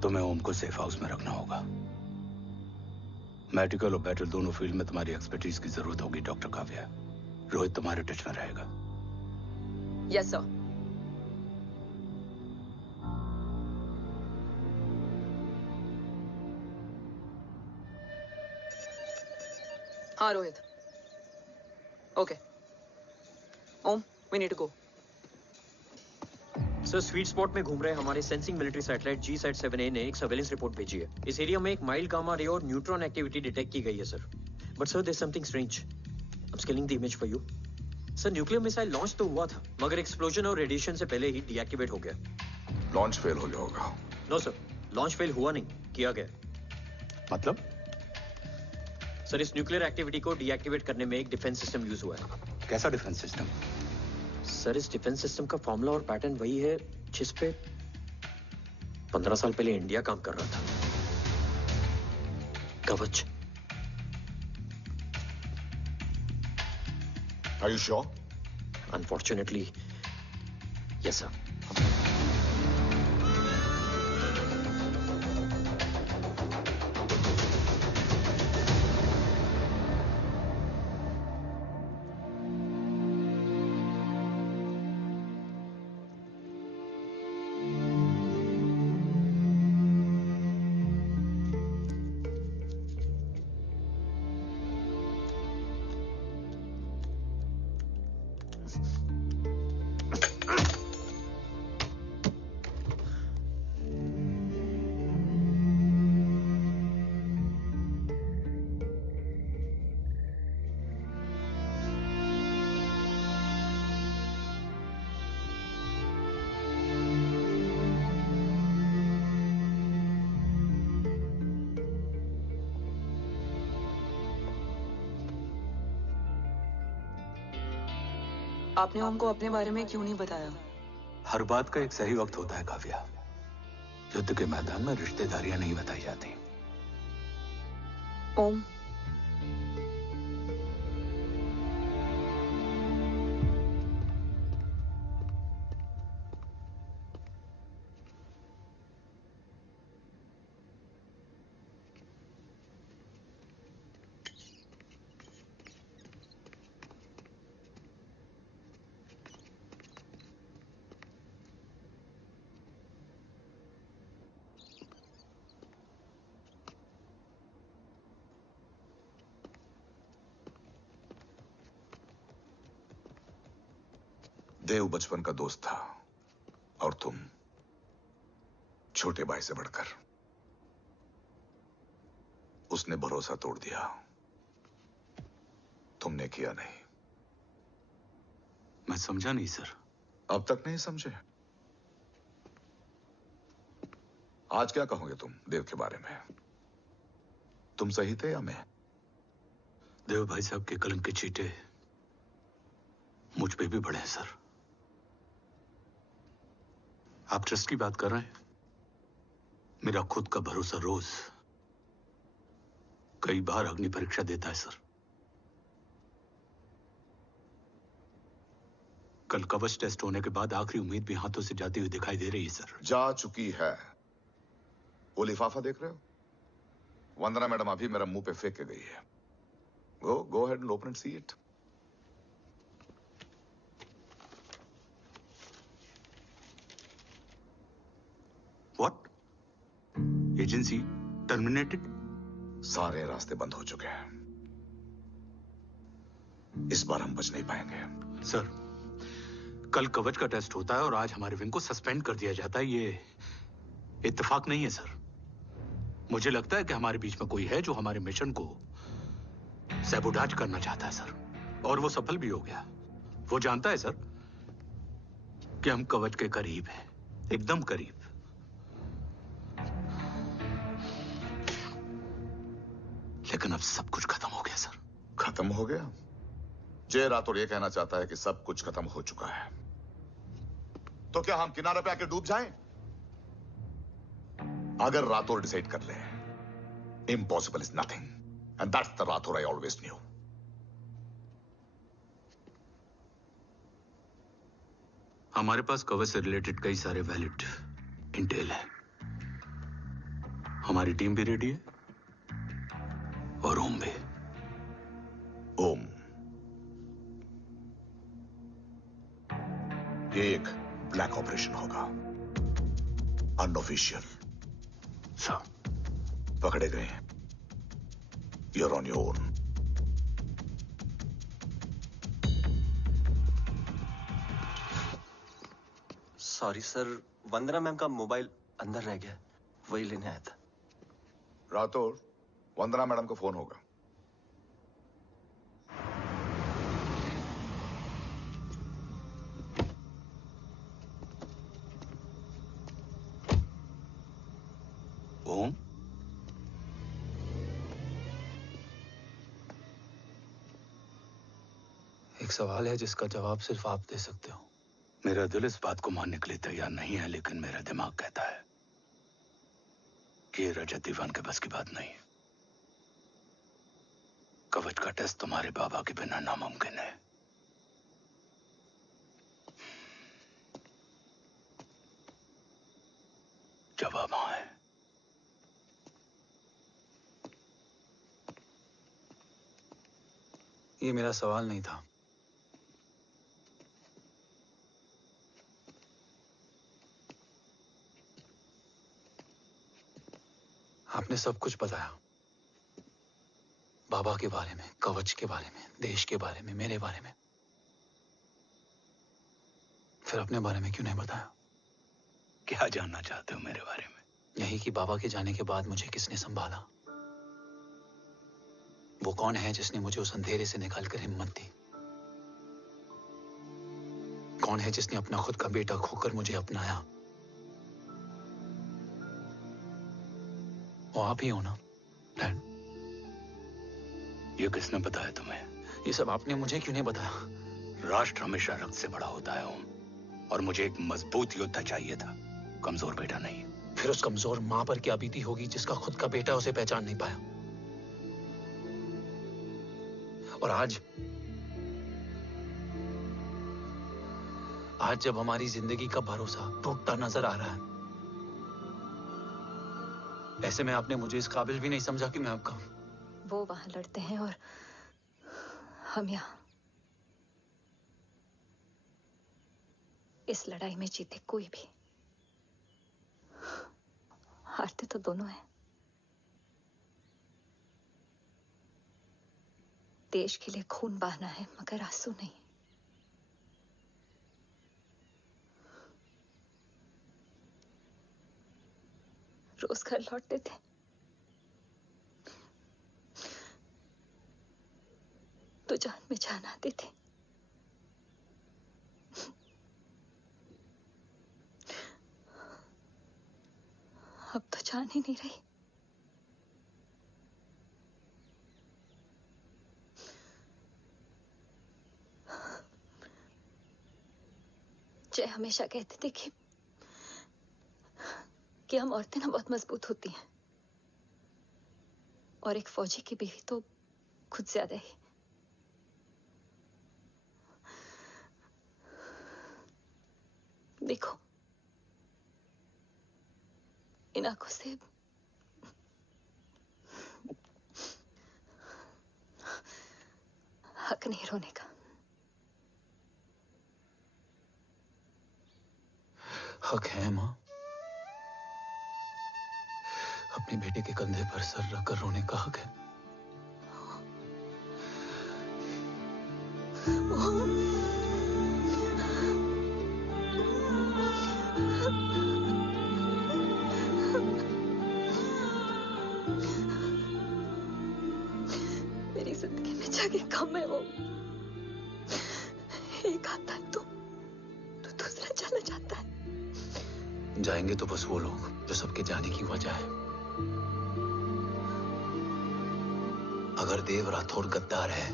तुम्हें ओम को सेफ हाउस में रखना होगा। मेडिकल और बैटल दोनों फील्ड में तुम्हारी एक्सपर्टीज की जरूरत होगी डॉक्टर काव्या। रोहित तुम्हारे टच में रहेगा। Yes sir. हाँ Rohit. Okay Om, we need to go. Sir, sweet spot में घूम रहे हमारे सेंसिंग मिलिट्री सैटेलाइट G-7A ने एक सर्वेलेंस रिपोर्ट भेजी है। इस एरिया में एक माइल्ड गामा रे और न्यूट्रॉन एक्टिविटी डिटेक्ट की गई है sir. But sir, there something strange. I am scaling the image for you. Sir, nuclear missile launch तो हुआ था, मगर एक्सप्लोजन और रेडिएशन से पहले ही डीएक्टिवेट हो गया। लॉन्च फेल हो गया होगा। नो सर, लॉन्च फेल हुआ नहीं, किया गया। मतलब? सर, इस न्यूक्लियर एक्टिविटी को डीएक्टिवेट करने में एक डिफेंस सिस्टम यूज हुआ है। कैसा डिफेंस सिस्टम? सर, इस डिफेंस सिस्टम का फॉर्मूला और पैटर्न वही है जिस पे 15 साल पहले इंडिया काम कर रहा था। कवच। Are you sure? Unfortunately, yes, sir. आपने ओम को अपने बारे में क्यों नहीं बताया? हर बात का एक सही वक्त होता है काव्या। युद्ध के मैदान में रिश्तेदारियां नहीं बताई जाती। ओम, देव बचपन का दोस्त था और तुम छोटे भाई से बढ़कर। उसने भरोसा तोड़ दिया, तुमने किया नहीं। मैं समझा नहीं सर। अब तक नहीं समझे? आज क्या कहोगे तुम देव के बारे में? तुम सही थे या मैं? देव भाई साहब के कलंक के चीटे मुझ पे भी पड़े हैं सर। आप ट्रस्ट की बात कर रहे हैं? मेरा खुद का भरोसा रोज कई बार अग्नि परीक्षा देता है सर। कल कवच टेस्ट होने के बाद आखिरी उम्मीद भी हाथों से जाती हुई दिखाई दे रही है सर। जा चुकी है। वो लिफाफा देख रहे हो? वंदना मैडम अभी मेरा मुंह पे फेंक के गई है। Go ahead and open and see it. What? Agency terminated? सारे रास्ते बंद हो चुके हैं। इस बार हम बच नहीं पाएंगे। सर, कल कवच का टेस्ट होता है और आज हमारे विंग को सस्पेंड कर दिया जाता है। ये इत्तेफाक नहीं है सर। मुझे लगता है कि हमारे बीच में कोई है जो हमारे मिशन को सैबोटाज करना चाहता है सर, और वो सफल भी हो गया। वो जानता है सर कि हम कवच के करीब हैं, एकदम करीब। लेकिन अब सब कुछ खत्म हो गया सर। खत्म हो गया? जय राठौर ये कहना चाहता है कि सब कुछ खत्म हो चुका है। तो क्या हम किनारे पे आके डूब जाएं? अगर राठौर डिसाइड कर ले, impossible is nothing, and that's the Rathore I always new. हमारे पास कवच से रिलेटेड कई सारे वैलिड इंटेल है। हमारी टीम भी रेडी है और ओम भी। ओम, ये एक ब्लैक ऑपरेशन होगा, अनऑफिशियल। सर, पकड़े गए, you're on your own. Sorry sir, Vandana ma'am का मोबाइल अंदर रह गया, वही लेने आया था। राठौर, वंदना मैडम को फोन होगा। ओम, एक सवाल है जिसका जवाब सिर्फ आप दे सकते हो। मेरा दिल इस बात को मानने के लिए तैयार नहीं है, लेकिन मेरा दिमाग कहता है कि ये रजत दीवान के बस की बात नहीं है। कवच का टेस्ट तुम्हारे बाबा के बिना नामुमकिन है। जवाब हाँ है। ये मेरा सवाल नहीं था। आपने सब कुछ बताया, बाबा के बारे में, कवच के बारे में, देश के बारे में, मेरे बारे में। फिर अपने बारे में क्यों नहीं बताया? क्या जानना चाहते हो मेरे बारे में? यही कि बाबा के जाने के बाद मुझे किसने संभाला? वो कौन है जिसने मुझे उस अंधेरे से निकालकर हिम्मत दी? कौन है जिसने अपना खुद का बेटा खोकर मुझे अपनाया? वो आप ही हो ना, डैड? ये किसने बताया तुम्हें? ये सब आपने मुझे क्यों नहीं बताया? राष्ट्र हमेशा रक्त से बड़ा होता है ओम, और मुझे एक मजबूत योद्धा चाहिए था, कमजोर बेटा नहीं। फिर उस कमजोर मां पर क्या बीती होगी जिसका खुद का बेटा उसे पहचान नहीं पाया? और आज जब हमारी जिंदगी का भरोसा टूटता नजर आ रहा है, ऐसे में आपने मुझे इस काबिल भी नहीं समझा कि मैं आपका। वो वहां लड़ते हैं और हम यहाँ। इस लड़ाई में जीते कोई भी, हारते तो दोनों हैं। देश के लिए खून बहाना है, मगर आंसू नहीं। रोज घर लौटते थे। तो जान में जान आती थी। अब तो जान ही नहीं रही। जय हमेशा कहते थे कि हम औरतें ना बहुत मजबूत होती हैं, और एक फौजी की बीवी तो खुद ज्यादा ही। देखो, इन आंखों से हक नहीं रोने का। हक है माँ। अपने बेटे के कंधे पर सर रखकर रोने का हक है। मेरी जिंदगी में जगह कम है वो। एक आता है तो दूसरा चला जाता है। जाएंगे तो बस वो लोग जो सबके जाने की वजह है। अगर देव राठौर गद्दार है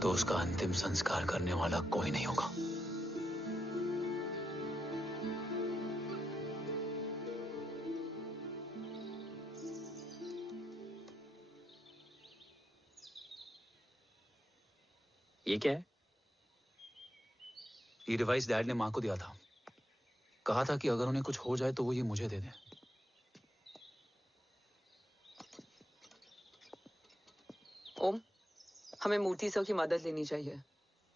तो उसका अंतिम संस्कार करने वाला कोई नहीं होगा। ये क्या है? ये डिवाइस डैड ने मां को दिया था। कहा था कि अगर उन्हें कुछ हो जाए तो वो ये मुझे दे दे। ओम, हमें मूर्ति सर की मदद लेनी चाहिए।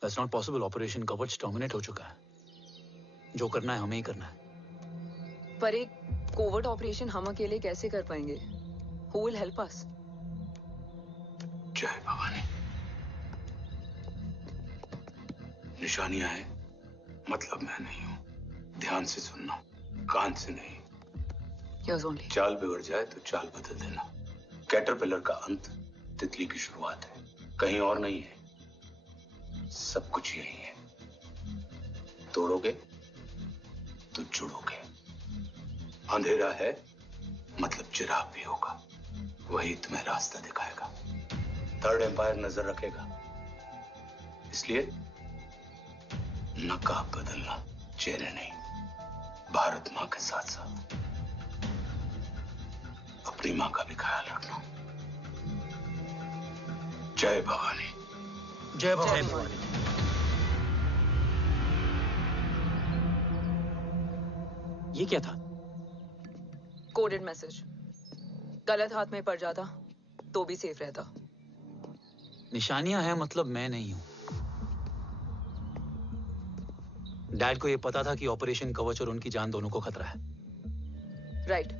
That's not possible. ऑपरेशन कवच टर्मिनेट हो चुका है। जो करना है हमें ही करना है। पर एक कोवर्ट ऑपरेशन हम अकेले कैसे कर पाएंगे? Who will help us? जय भवानी। निशानियां हैं, मतलब मैं नहीं हूं। ध्यान से सुनना, कान से नहीं। Yes, only. चाल बिगड़ जाए तो चाल बदल देना। कैटरपिलर का अंत तितली की शुरुआत है, कहीं और नहीं है। सब कुछ यही है। तोड़ोगे तो जुड़ोगे। अंधेरा है मतलब चिराग भी होगा, वही तुम्हें रास्ता दिखाएगा। थर्ड एम्पायर नजर रखेगा, इसलिए नकाब बदलना, चेहरे नहीं। भारत मां के साथ साथ अपनी मां का भी ख्याल रखना। जय भवानी। जय भवानी। ये क्या था? Coded message. गलत हाथ में पड़ जाता तो भी सेफ रहता। निशानियां हैं मतलब मैं नहीं हूं। डैड को यह पता था कि ऑपरेशन कवच और उनकी जान दोनों को खतरा है। राइट।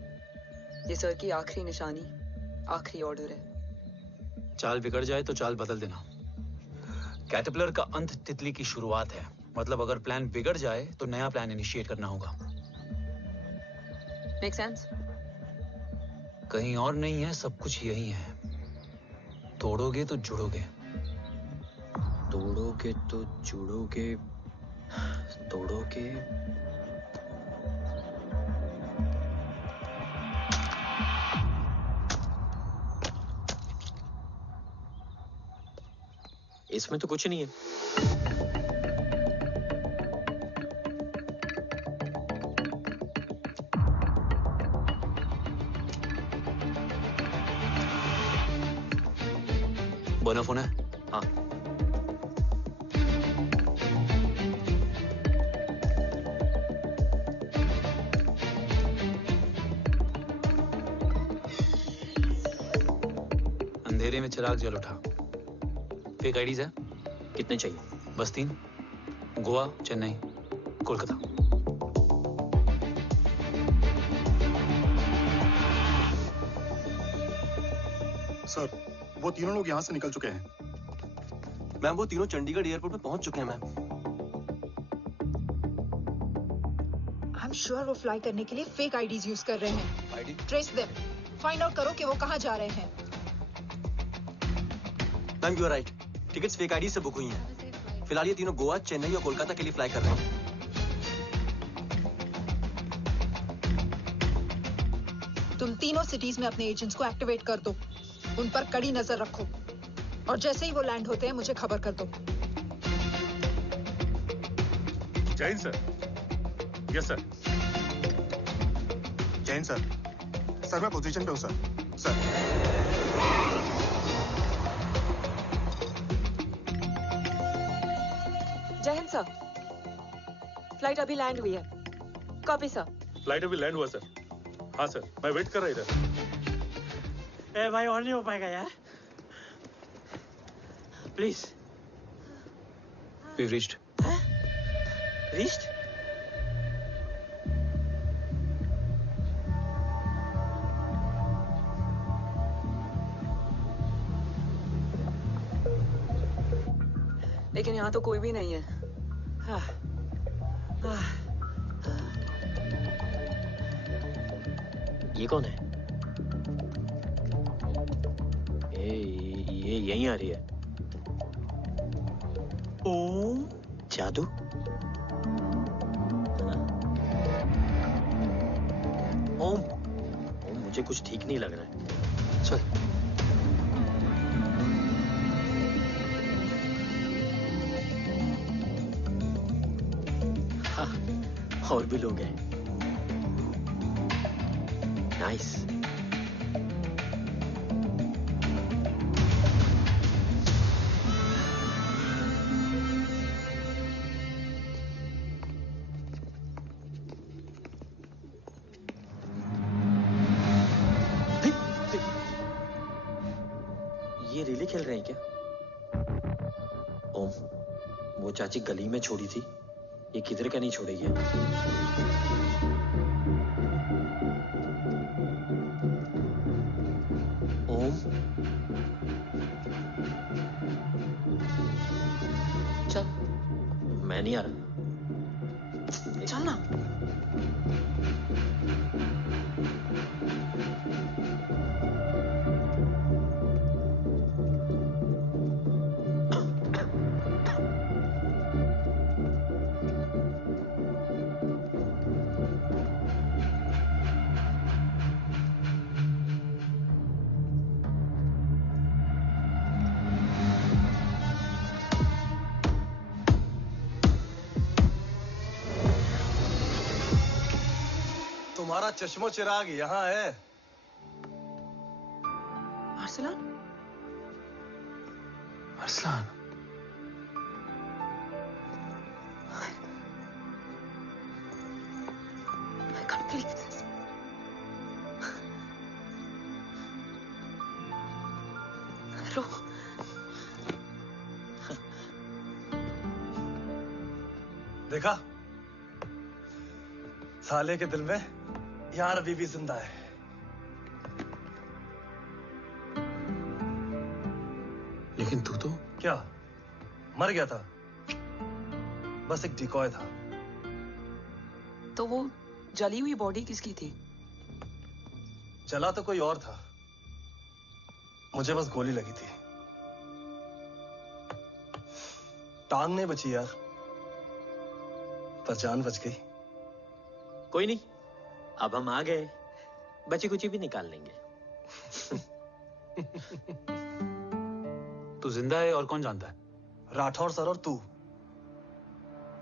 ये सर की आखिरी निशानी, आखिरी ऑर्डर है। चाल बिगड़ जाए तो चाल बदल देना। कैटरपिलर का अंत तितली की शुरुआत है, मतलब अगर प्लान बिगड़ जाए तो नया प्लान इनिशिएट करना होगा। Make sense? कहीं और नहीं है, सब कुछ यही है। तोड़ोगे तो जुड़ोगे। तोड़ोगे तो जुड़ोगे। तोड़ोगे। इसमें तो कुछ नहीं है। बना फोन है? हाँ। अंधेरे में चिराग जल उठा। फेक आईडीज है? कितने चाहिए? बस 3। गोवा, चेन्नई, कोलकाता। सर, वो तीनों लोग यहाँ से निकल चुके हैं। मैम, वो तीनों चंडीगढ़ एयरपोर्ट पे पहुंच चुके हैं मैम। I'm श्योर वो फ्लाई करने के लिए फेक आईडीज यूज कर रहे हैं। ID? Trace them, find out करो कि वो कहाँ जा रहे हैं। Ma'am you are right, tickets fake ID से बुक हुई हैं। फिलहाल ये तीनों गोवा, चेन्नई और कोलकाता के लिए फ्लाई कर रहे हैं। तुम तीनों सिटीज में अपने एजेंट्स को एक्टिवेट कर दो, उन पर कड़ी नजर रखो और जैसे ही वो लैंड होते हैं मुझे खबर कर दो। Jain sir. Yes sir. Jain sir. Sir मैं पोजीशन पे हूँ सर। सर। जय हिंद सर, फ्लाइट अभी लैंड हुई है। Copy sir. फ्लाइट अभी लैंड हुआ सर। हाँ सर, मैं वेट कर रहा इधर। ए भाई और नहीं हो पाएगा यार, प्लीज। We've reached. Reached? लेकिन यहाँ तो कोई भी नहीं है। ये कौन है? ये यहीं आ रही है। ओम जादू? ओम मुझे कुछ ठीक नहीं लग रहा है। चल। हाँ, और भी लोग हैं। नाइस। खेल रहे हैं क्या? ओम, वो चाची गली में छोड़ी थी, ये किधर का नहीं छोड़ेगी। ओम, चल। मैं नहीं आ रहा। चल ना। तुम्हारा चश्मो चिराग यहाँ है। Arsalan? Arsalan? I can't believe this. रो। देखा? साले के दिल में यार अभी भी जिंदा है। लेकिन तू तो क्या मर गया था? बस एक डिकॉय था। तो वो जली हुई बॉडी किसकी थी? जला तो कोई और था, मुझे बस गोली लगी थी। टांग नहीं बची यार, पर जान बच गई। कोई नहीं, अब हम आ गए, बची कुची भी निकाल लेंगे। तू जिंदा है और कौन जानता है? राठौर सर और तू।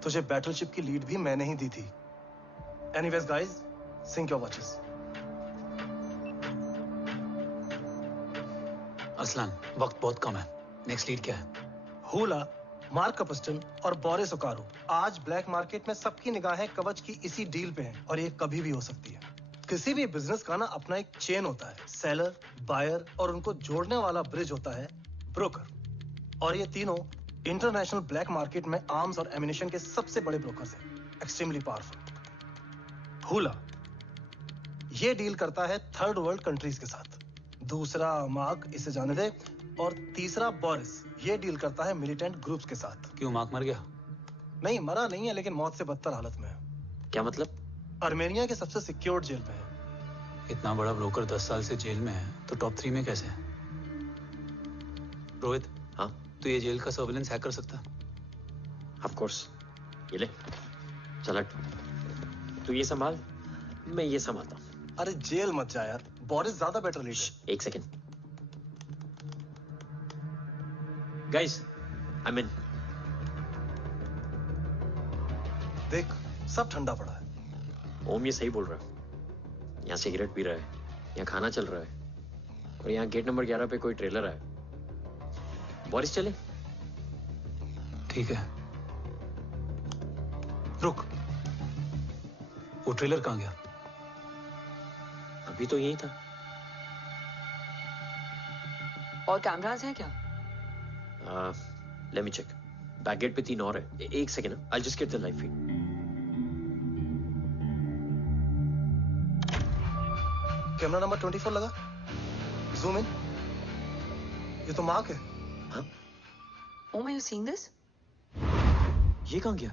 तुझे बैटलशिप की लीड भी मैंने ही दी थी। Anyways guys, sync your watches. Aslan, वक्त बहुत कम है। नेक्स्ट लीड क्या है? हुला, मार्क कपस्टन और बोरिस ओकारो। आज ब्लैक मार्केट में सबकी निगाहें कवच की इसी डील पे हैं और ये कभी भी हो सकती है। किसी भी बिजनेस का ना अपना एक चेन होता है, सेलर, बायर और उनको जोड़ने वाला ब्रिज होता है ब्रोकर। और ये तीनों इंटरनेशनल ब्लैक मार्केट में आर्म्स और एमिनेशन के सबसे बड़े ब्रोकर्स हैं, एक्सट्रीमली पावरफुल। हुला ये डील करता है थर्ड वर्ल्ड कंट्रीज के साथ। दूसरा मार्क, इसे जाने दे। और तीसरा बोरिस, ये डील करता है मिलिटेंट ग्रुप्स के साथ। क्यों, मार्क मर गया? नहीं, मरा नहीं है, लेकिन मौत से बदतर हालत में है। क्या मतलब? आर्मेनिया के सबसे सिक्योर्ड जेल में है। इतना बड़ा ब्रोकर 10 साल से जेल में है तो टॉप 3 में कैसे है? रोहित, हाँ तो ये जेल का सर्विलेंस हैक कर सकता है? Of course. ये ले चल हट। तू ये संभाल, मैं ये संभालता हूँ। अरे जेल मत जा यार, बोरिस ज्यादा बेटर लीडर। एक सेकेंड गाइस, आई मीन देख सब ठंडा पड़ा है। ओम ये सही बोल रहा है। यहाँ सिगरेट पी रहा है, यहाँ खाना चल रहा है, और यहाँ गेट नंबर 11 पे कोई ट्रेलर है। बोरिस चले? ठीक है। रुक, वो ट्रेलर कहाँ गया? अभी तो यही था। और कैमरास हैं क्या? Let me check. Back gate पे 3 और है। एक second, I just get the live feed. Camera number 24 लगा, जूम इन। ये तो मार्क है। हाँ? Om, are you seeing this? ये कहाँ गया?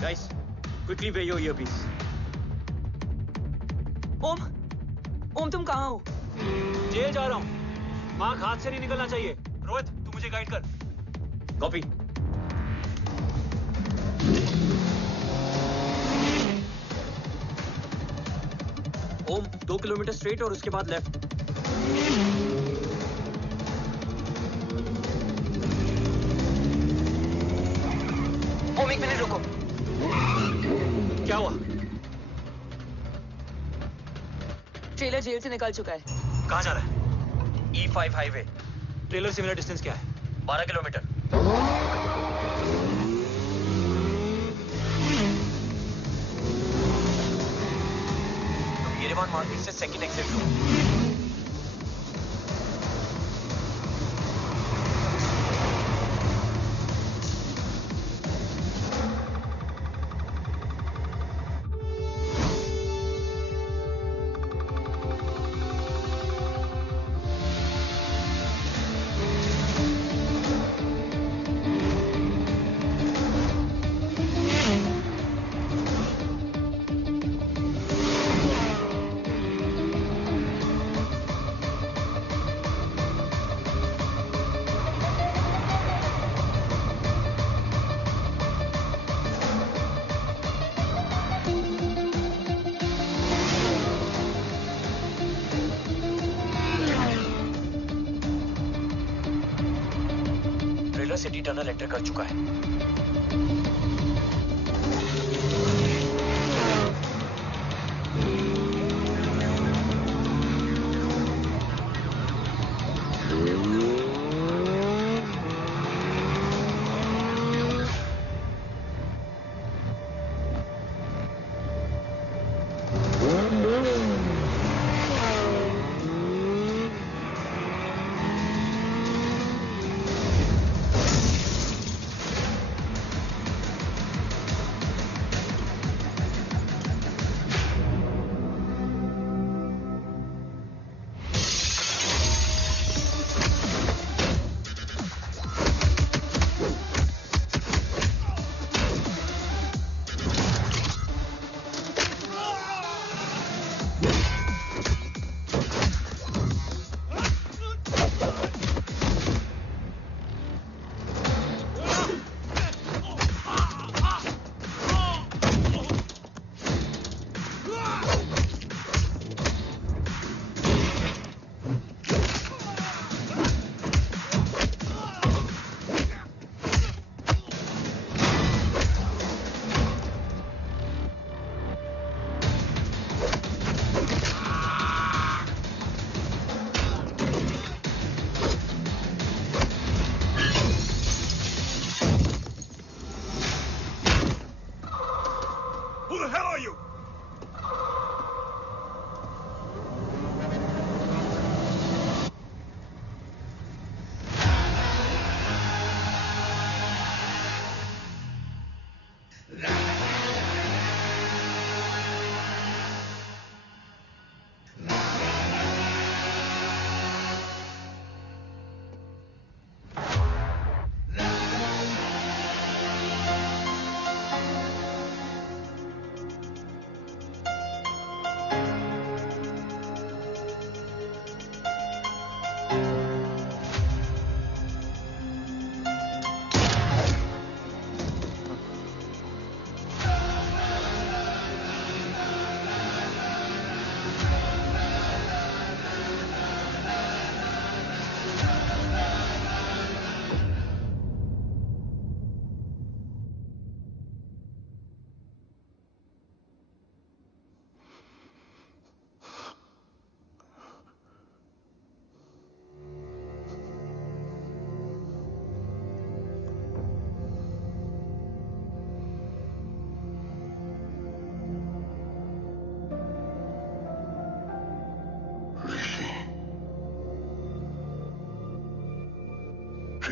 Guys, quickly wear your earpiece. ओम तुम कहाँ हो? जेल जा रहा हूँ। मार्क हाथ से नहीं निकलना चाहिए। रोहित, तू मुझे गाइड कर। कॉपी। ओम 2 किलोमीटर स्ट्रेट और उसके बाद लेफ्ट। ओम 1 मिनट रुको। क्या हुआ? ट्रेलर जेल से निकल चुका है। कहाँ जा रहा है? E5 highway. ट्रेलर से मेरा डिस्टेंस क्या है? 12 किलोमीटर। येरेवान मार्केट से सेकंड एक्सिट लो। सिटी टनल एंटर कर चुका है।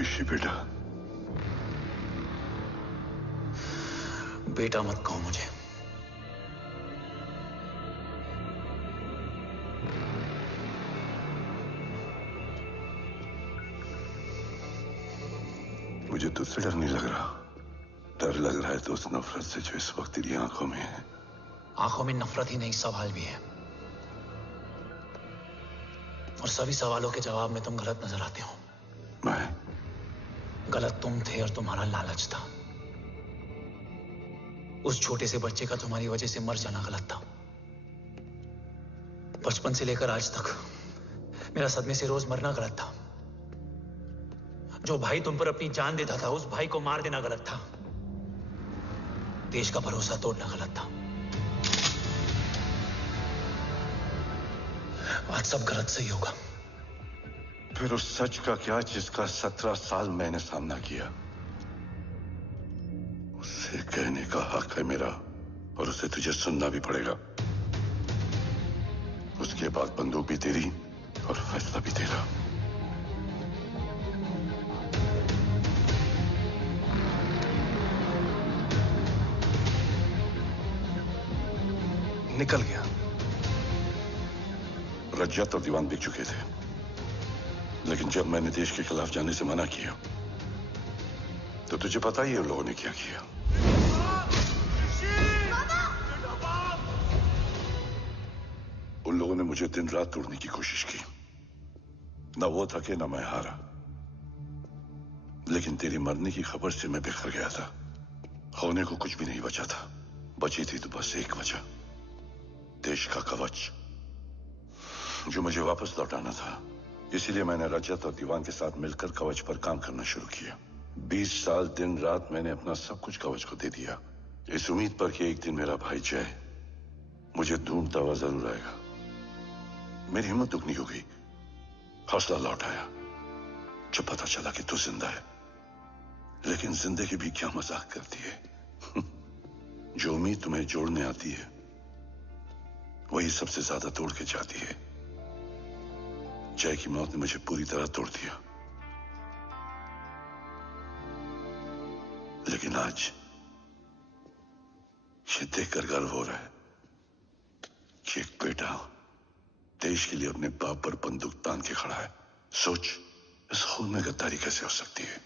ऋषि बेटा। बेटा मत कहो मुझे। मुझे तुझसे डर नहीं लग रहा, डर लग रहा है तो उस नफरत से जो इस वक्त तेरी आंखों में है। आंखों में नफरत ही नहीं, सवाल भी है, और सभी सवालों के जवाब में तुम गलत नजर आते हो। मैं गलत तुम थे और तुम्हारा लालच था। उस छोटे से बच्चे का तुम्हारी वजह से मर जाना गलत था। बचपन से लेकर आज तक मेरा सदमे से रोज मरना गलत था। जो भाई तुम पर अपनी जान देता था, उस भाई को मार देना गलत था। देश का भरोसा तोड़ना गलत था। आज सब गलत सही होगा। फिर उस सच का क्या जिसका 17 साल मैंने सामना किया? उसे कहने का हक है मेरा, और उसे तुझे सुनना भी पड़ेगा। उसके बाद बंदूक भी तेरी और फैसला भी तेरा। निकल गया। रज्जत और दीवान बिक चुके थे, लेकिन जब मैंने देश के खिलाफ जाने से मना किया तो तुझे पता ही है उन लोगों ने क्या किया। उन लोगों ने मुझे दिन रात तोड़ने की कोशिश की। ना वो थके ना मैं हारा, लेकिन तेरी मरने की खबर से मैं बिखर गया था। होने को कुछ भी नहीं बचा था। बची थी तो बस एक वजह, देश का कवच, जो मुझे वापस लौटाना था। इसीलिए मैंने रजत और दीवान के साथ मिलकर कवच पर काम करना शुरू किया। 20 साल दिन रात मैंने अपना सब कुछ कवच को दे दिया, इस उम्मीद पर कि एक दिन मेरा भाई जय मुझे ढूंढता हुआ जरूर आएगा। मेरी हिम्मत दुगनी हो गई, हौसला लौट आया जब पता चला कि तू जिंदा है। लेकिन जिंदगी भी क्या मजाक करती है। जो उम्मीद तुम्हें जोड़ने आती है वही सबसे ज्यादा तोड़ के जाती है। जय की मौत ने मुझे पूरी तरह तोड़ दिया, लेकिन आज ये देखकर गर्व हो रहा है कि एक बेटा देश के लिए अपने बाप पर बंदूक तान के खड़ा है। सोच, इस खून में गद्दारी कैसे हो सकती है?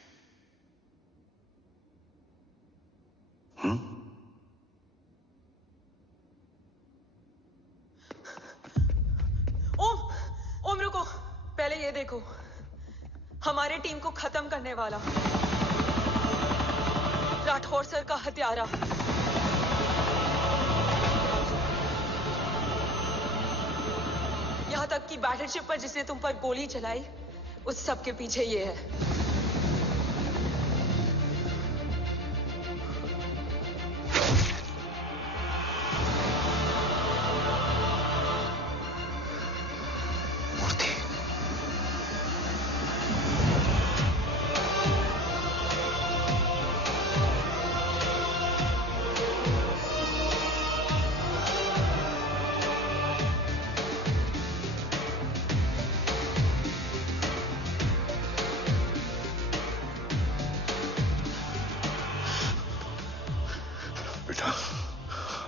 ओम रुको, पहले ये देखो, हमारे टीम को खत्म करने वाला राठौर सर का हत्यारा। यहां तक कि बैटलशिप पर जिसने तुम पर गोली चलाई, उस सब के पीछे ये है।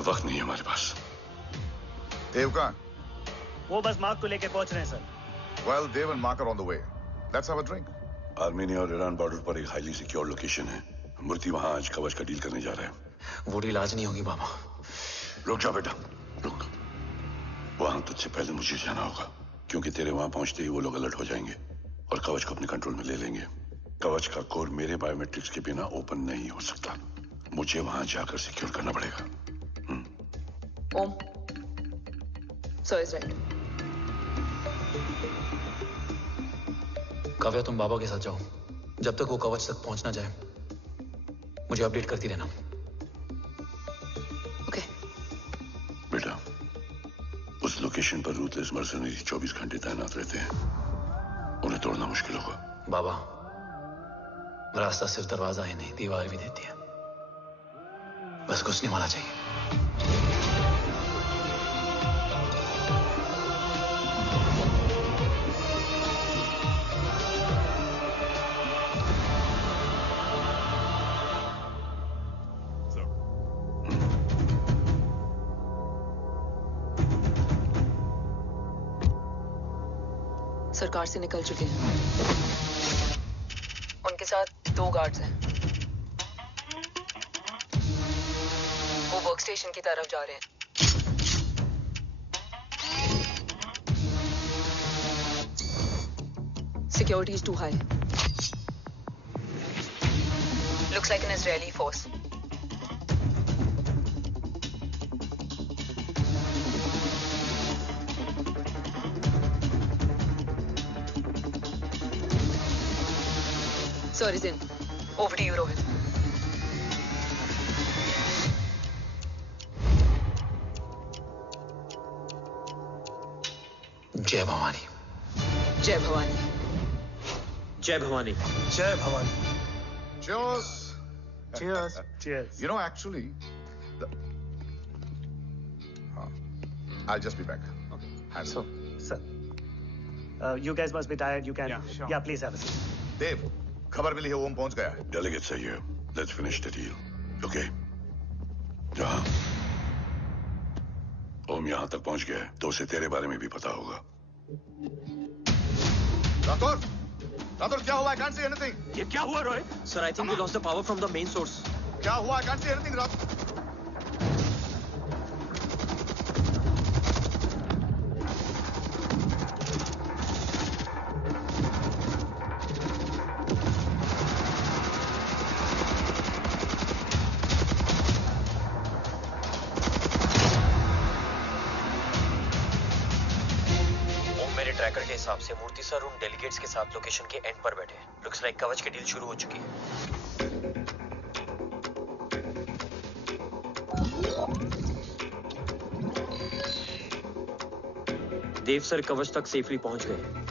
वक्त नहीं है हमारे पास। देव कहाँ? वो बस मार्क को लेके पहुंच रहे हैं sir. Well, Dev and Mark are on the way. Let's have a drink. Armenia और ईरान बॉर्डर पर एक हाईली सिक्योर लोकेशन है। मूर्ति वहां आज कवच का डील करने जा रहा है। वो डील आज नहीं होगी बाबा। रुक जा बेटा, रुक। वहां तुझसे पहले मुझे जाना होगा, क्योंकि तेरे वहां पहुंचते ही वो लोग अलर्ट हो जाएंगे और कवच को अपने कंट्रोल में ले लेंगे। कवच का कोर मेरे बायोमेट्रिक्स के बिना ओपन नहीं हो सकता। मुझे वहां जाकर सिक्योर करना पड़ेगा। ओम, सर इज राइट। काव्या, तुम बाबा के साथ जाओ। जब तक वो कवच तक पहुंच ना जाए मुझे अपडेट करती रहना। ओके। बेटा, उस लोकेशन पर रूथलेस मर्सनरी 24 घंटे तैनात रहते हैं। उन्हें तोड़ना मुश्किल होगा। बाबा, रास्ता सिर्फ दरवाजा ही नहीं, दीवार भी देती है। बस घुसने वाला चाहिए। सरकार से निकल चुके हैं। उनके साथ 2 गार्ड्स हैं। वो वर्क स्टेशन की तरफ जा रहे हैं। Security is too high. Looks like an Israeli force. Sorry, Zin. Over to you, Rohit. जय भवानी। जय भवानी। जय भवानी। जय Bhavani. Cheers. Cheers. Cheers. You know, actually, I'll just be back. Okay. Hands So, sir, you guys must be tired. You can. Yeah, sure. Yeah, please have a seat. देव, खबर मिली है ओम पहुंच गया है। Delegate सही है। Let's finish the deal. Okay? जहाँ ओम यहाँ तक पहुंच गया है, तो उसे तेरे बारे में भी पता होगा। राठौर, राठौर क्या हुआ? I can't see anything. ये क्या हुआ Rohit? Sir, I think we lost the power from the main source. क्या हुआ? I can't see anything, Rathore. Tracker के हिसाब से मूर्ति सर उन डेलीगेट्स के साथ लोकेशन के एंड पर बैठे हैं। लुक्स लाइक कवच की डील शुरू हो चुकी है। देव सर कवच तक सेफली पहुंच गए।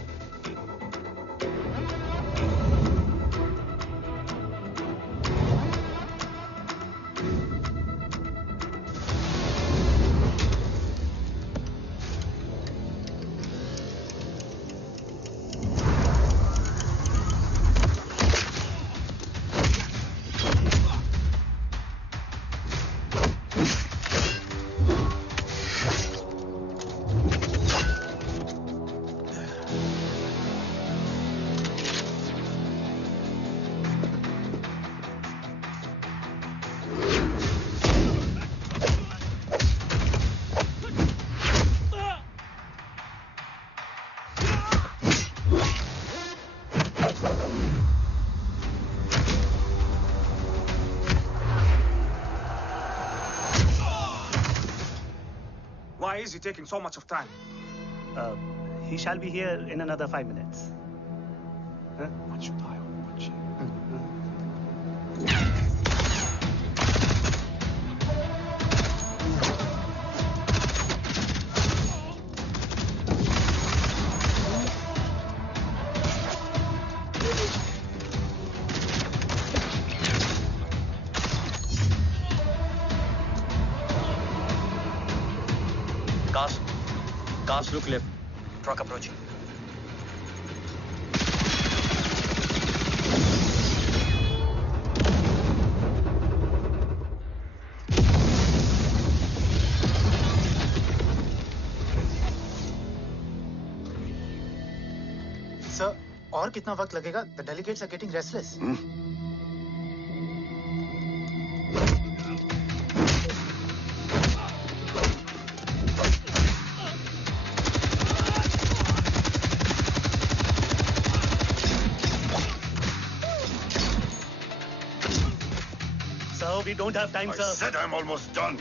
Why is he taking so much of time? He shall be here in another 5 minutes. Huh? What should I watch? Cars look left. Truck approaching. Sir, और कितना वक्त लगेगा? The delegates are getting restless. We don't have time, sir. I said I'm almost done.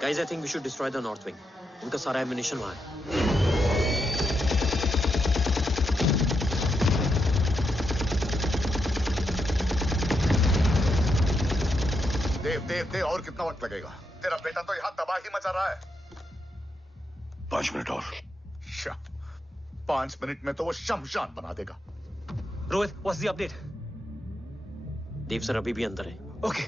Guys, I think we should destroy the north wing. उनका सारा ammunition वहाँ है. देव और कितना वक्त लगेगा? तेरा बेटा तो यहाँ तबाही मचा रहा है. 5 मिनट और. 5 मिनट में तो वो शमशान बना देगा. Rohit, what's the update? Dev sir अभी भी अंदर है. Okay.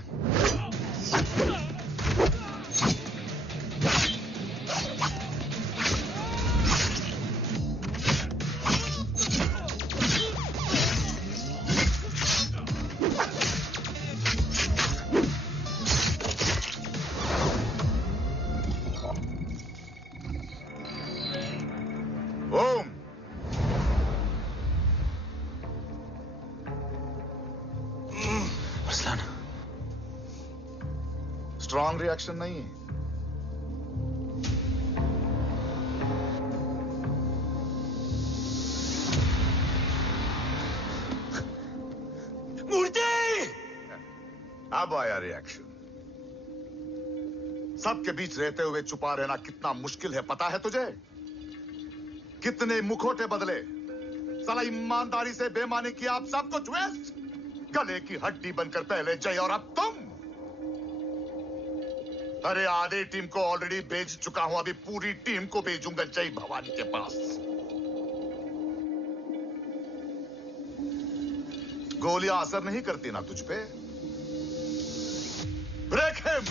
स्ट्रॉन्ग रिएक्शन नहीं है. मूर्ति! अब आया रिएक्शन. सबके बीच रहते हुए छुपा रहना कितना मुश्किल है पता है तुझे? कितने मुखौटे बदले. साला ईमानदारी से बेमानी किया, आप सब कुछ वेस्ट. गले की हड्डी बनकर पहले जय और अब तुम. अरे आधे टीम को ऑलरेडी भेज चुका हूं, अभी पूरी टीम को भेजूंगा जय भवानी के पास. गोलियां असर नहीं करती ना तुझ पे. Break him.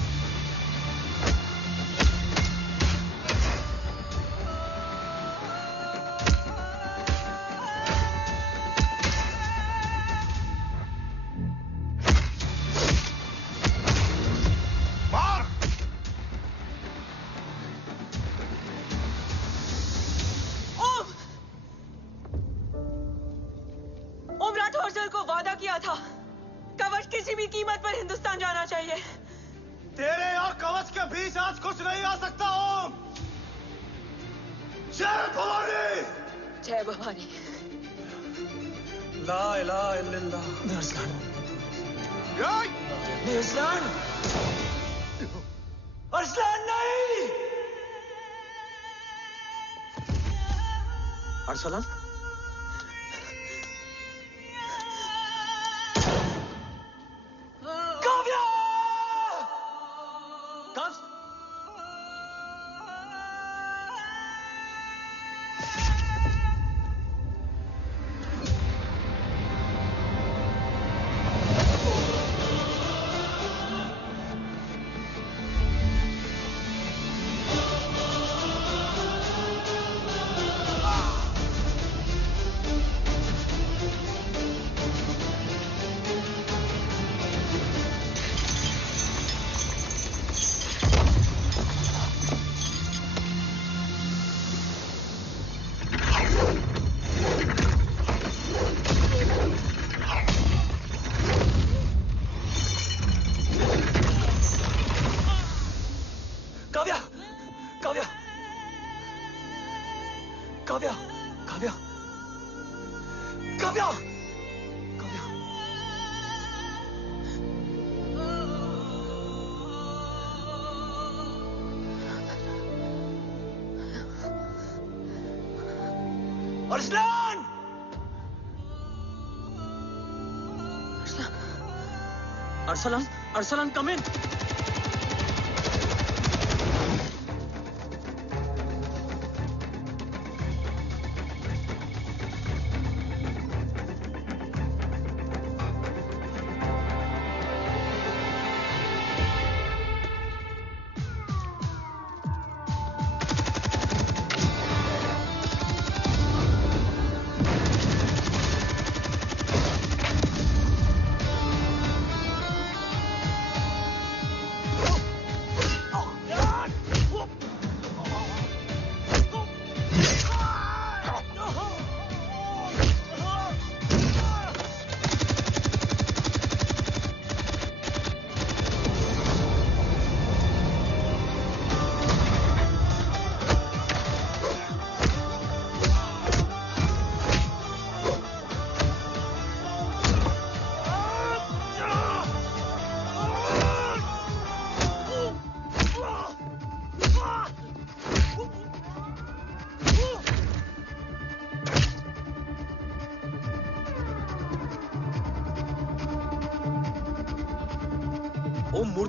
अरसलान? काव्या! कब्ज? Arsalan! Arsalan, Arsalan, come in.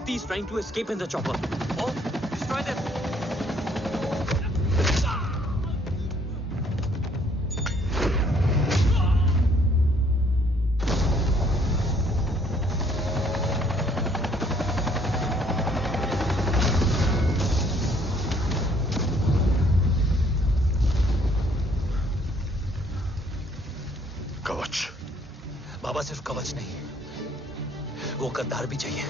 Murthy is trying to escape in the chopper. Oh, destroy them. कवच। बाबा सिर्फ कवच नहीं, वो गद्दार भी चाहिए।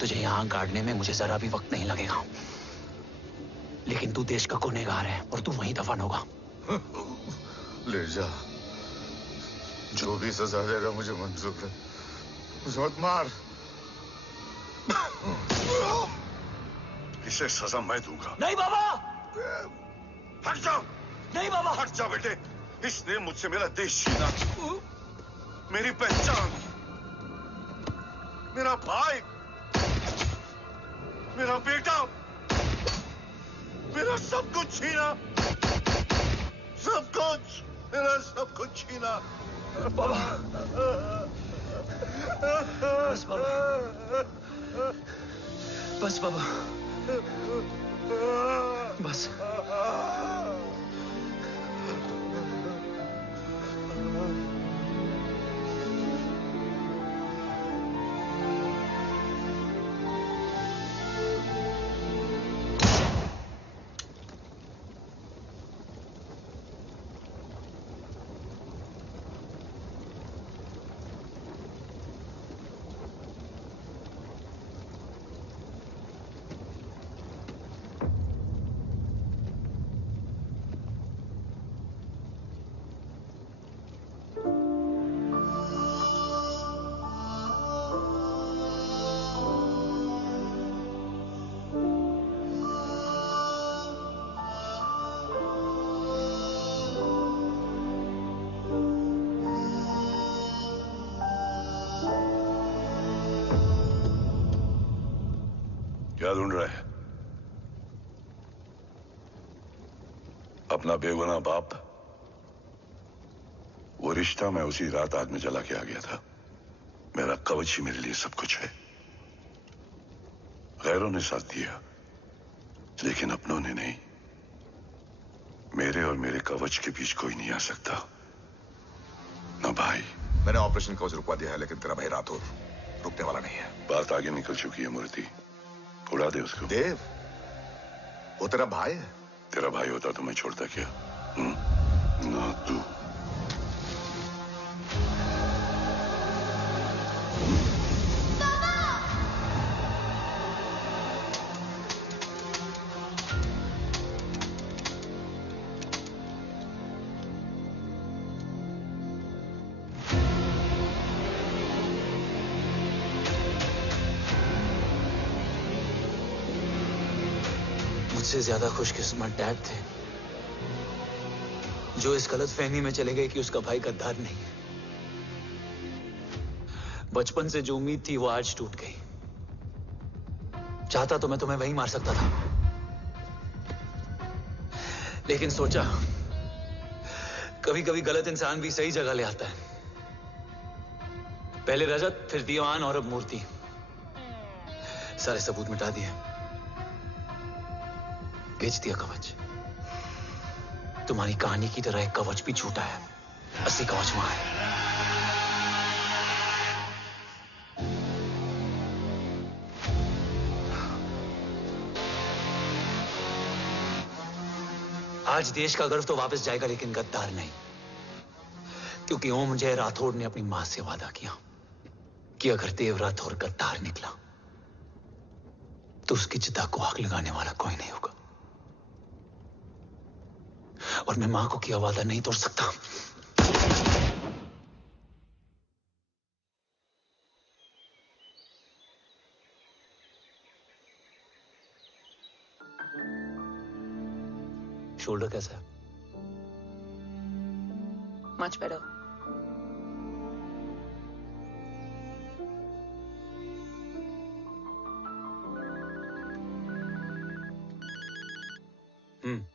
तुझे यहां गाड़ने में मुझे जरा भी वक्त नहीं लगेगा, लेकिन तू देश का गुनहगार है और तू वहीं दफन होगा। ले जा, जो भी सजा देगा मुझे मंजूर है, मुझे मत मार। इसे सजा मैं दूंगा। नहीं बाबा, हट जाओ। नहीं बाबा, हट जाओ बेटे। इसने मुझसे मेरा देश छीना, मेरी पहचान, मेरा भाई, मेरा बेटा, मेरा सब कुछ छीना, सब कुछ, मेरा सब कुछ छीना। बाबा, बस बाबा, बस बाबा, बस। क्या ढूंढ रहा है? अपना बेगुनाह बाप। वो रिश्ता मैं उसी रात आग में जला के आ गया था। मेरा कवच ही मेरे लिए सब कुछ है। गैरों ने साथ दिया, लेकिन अपनों ने नहीं। मेरे और मेरे कवच के बीच कोई नहीं आ सकता। ना भाई। मैंने ऑपरेशन कवच रुकवा दिया है, लेकिन तेरा भाई राठौर रुकने वाला नहीं है। बात आगे निकल चुकी है मूर्ति, उड़ा दे उसको। देव, वो तेरा भाई है। तेरा भाई होता तो मैं छोड़ता क्या? ना तू। मुझसे ज्यादा खुशकिस्मत डैड थे, जो इस गलत फहमी में चले गए कि उसका भाई गद्दार नहीं है। बचपन से जो उम्मीद थी वो आज टूट गई। चाहता तो मैं तुम्हें वहीं मार सकता था, लेकिन सोचा कभी कभी गलत इंसान भी सही जगह ले आता है। पहले रजत, फिर दीवान और अब मूर्ति। सारे सबूत मिटा दिए, बेच दिया कवच। तुम्हारी कहानी की तरह एक कवच भी झूठा है, असली कवच वहां है। आज देश का गर्व तो वापस जाएगा, लेकिन गद्दार नहीं, क्योंकि ओम जय राठौड़ ने अपनी मां से वादा किया कि अगर देव राठौड़ गद्दार निकला तो उसकी चिता को आग लगाने वाला कोई नहीं होगा। और मैं मां को किया वादा नहीं तोड़ सकता। शोल्डर कैसा है? Much better. हम्म।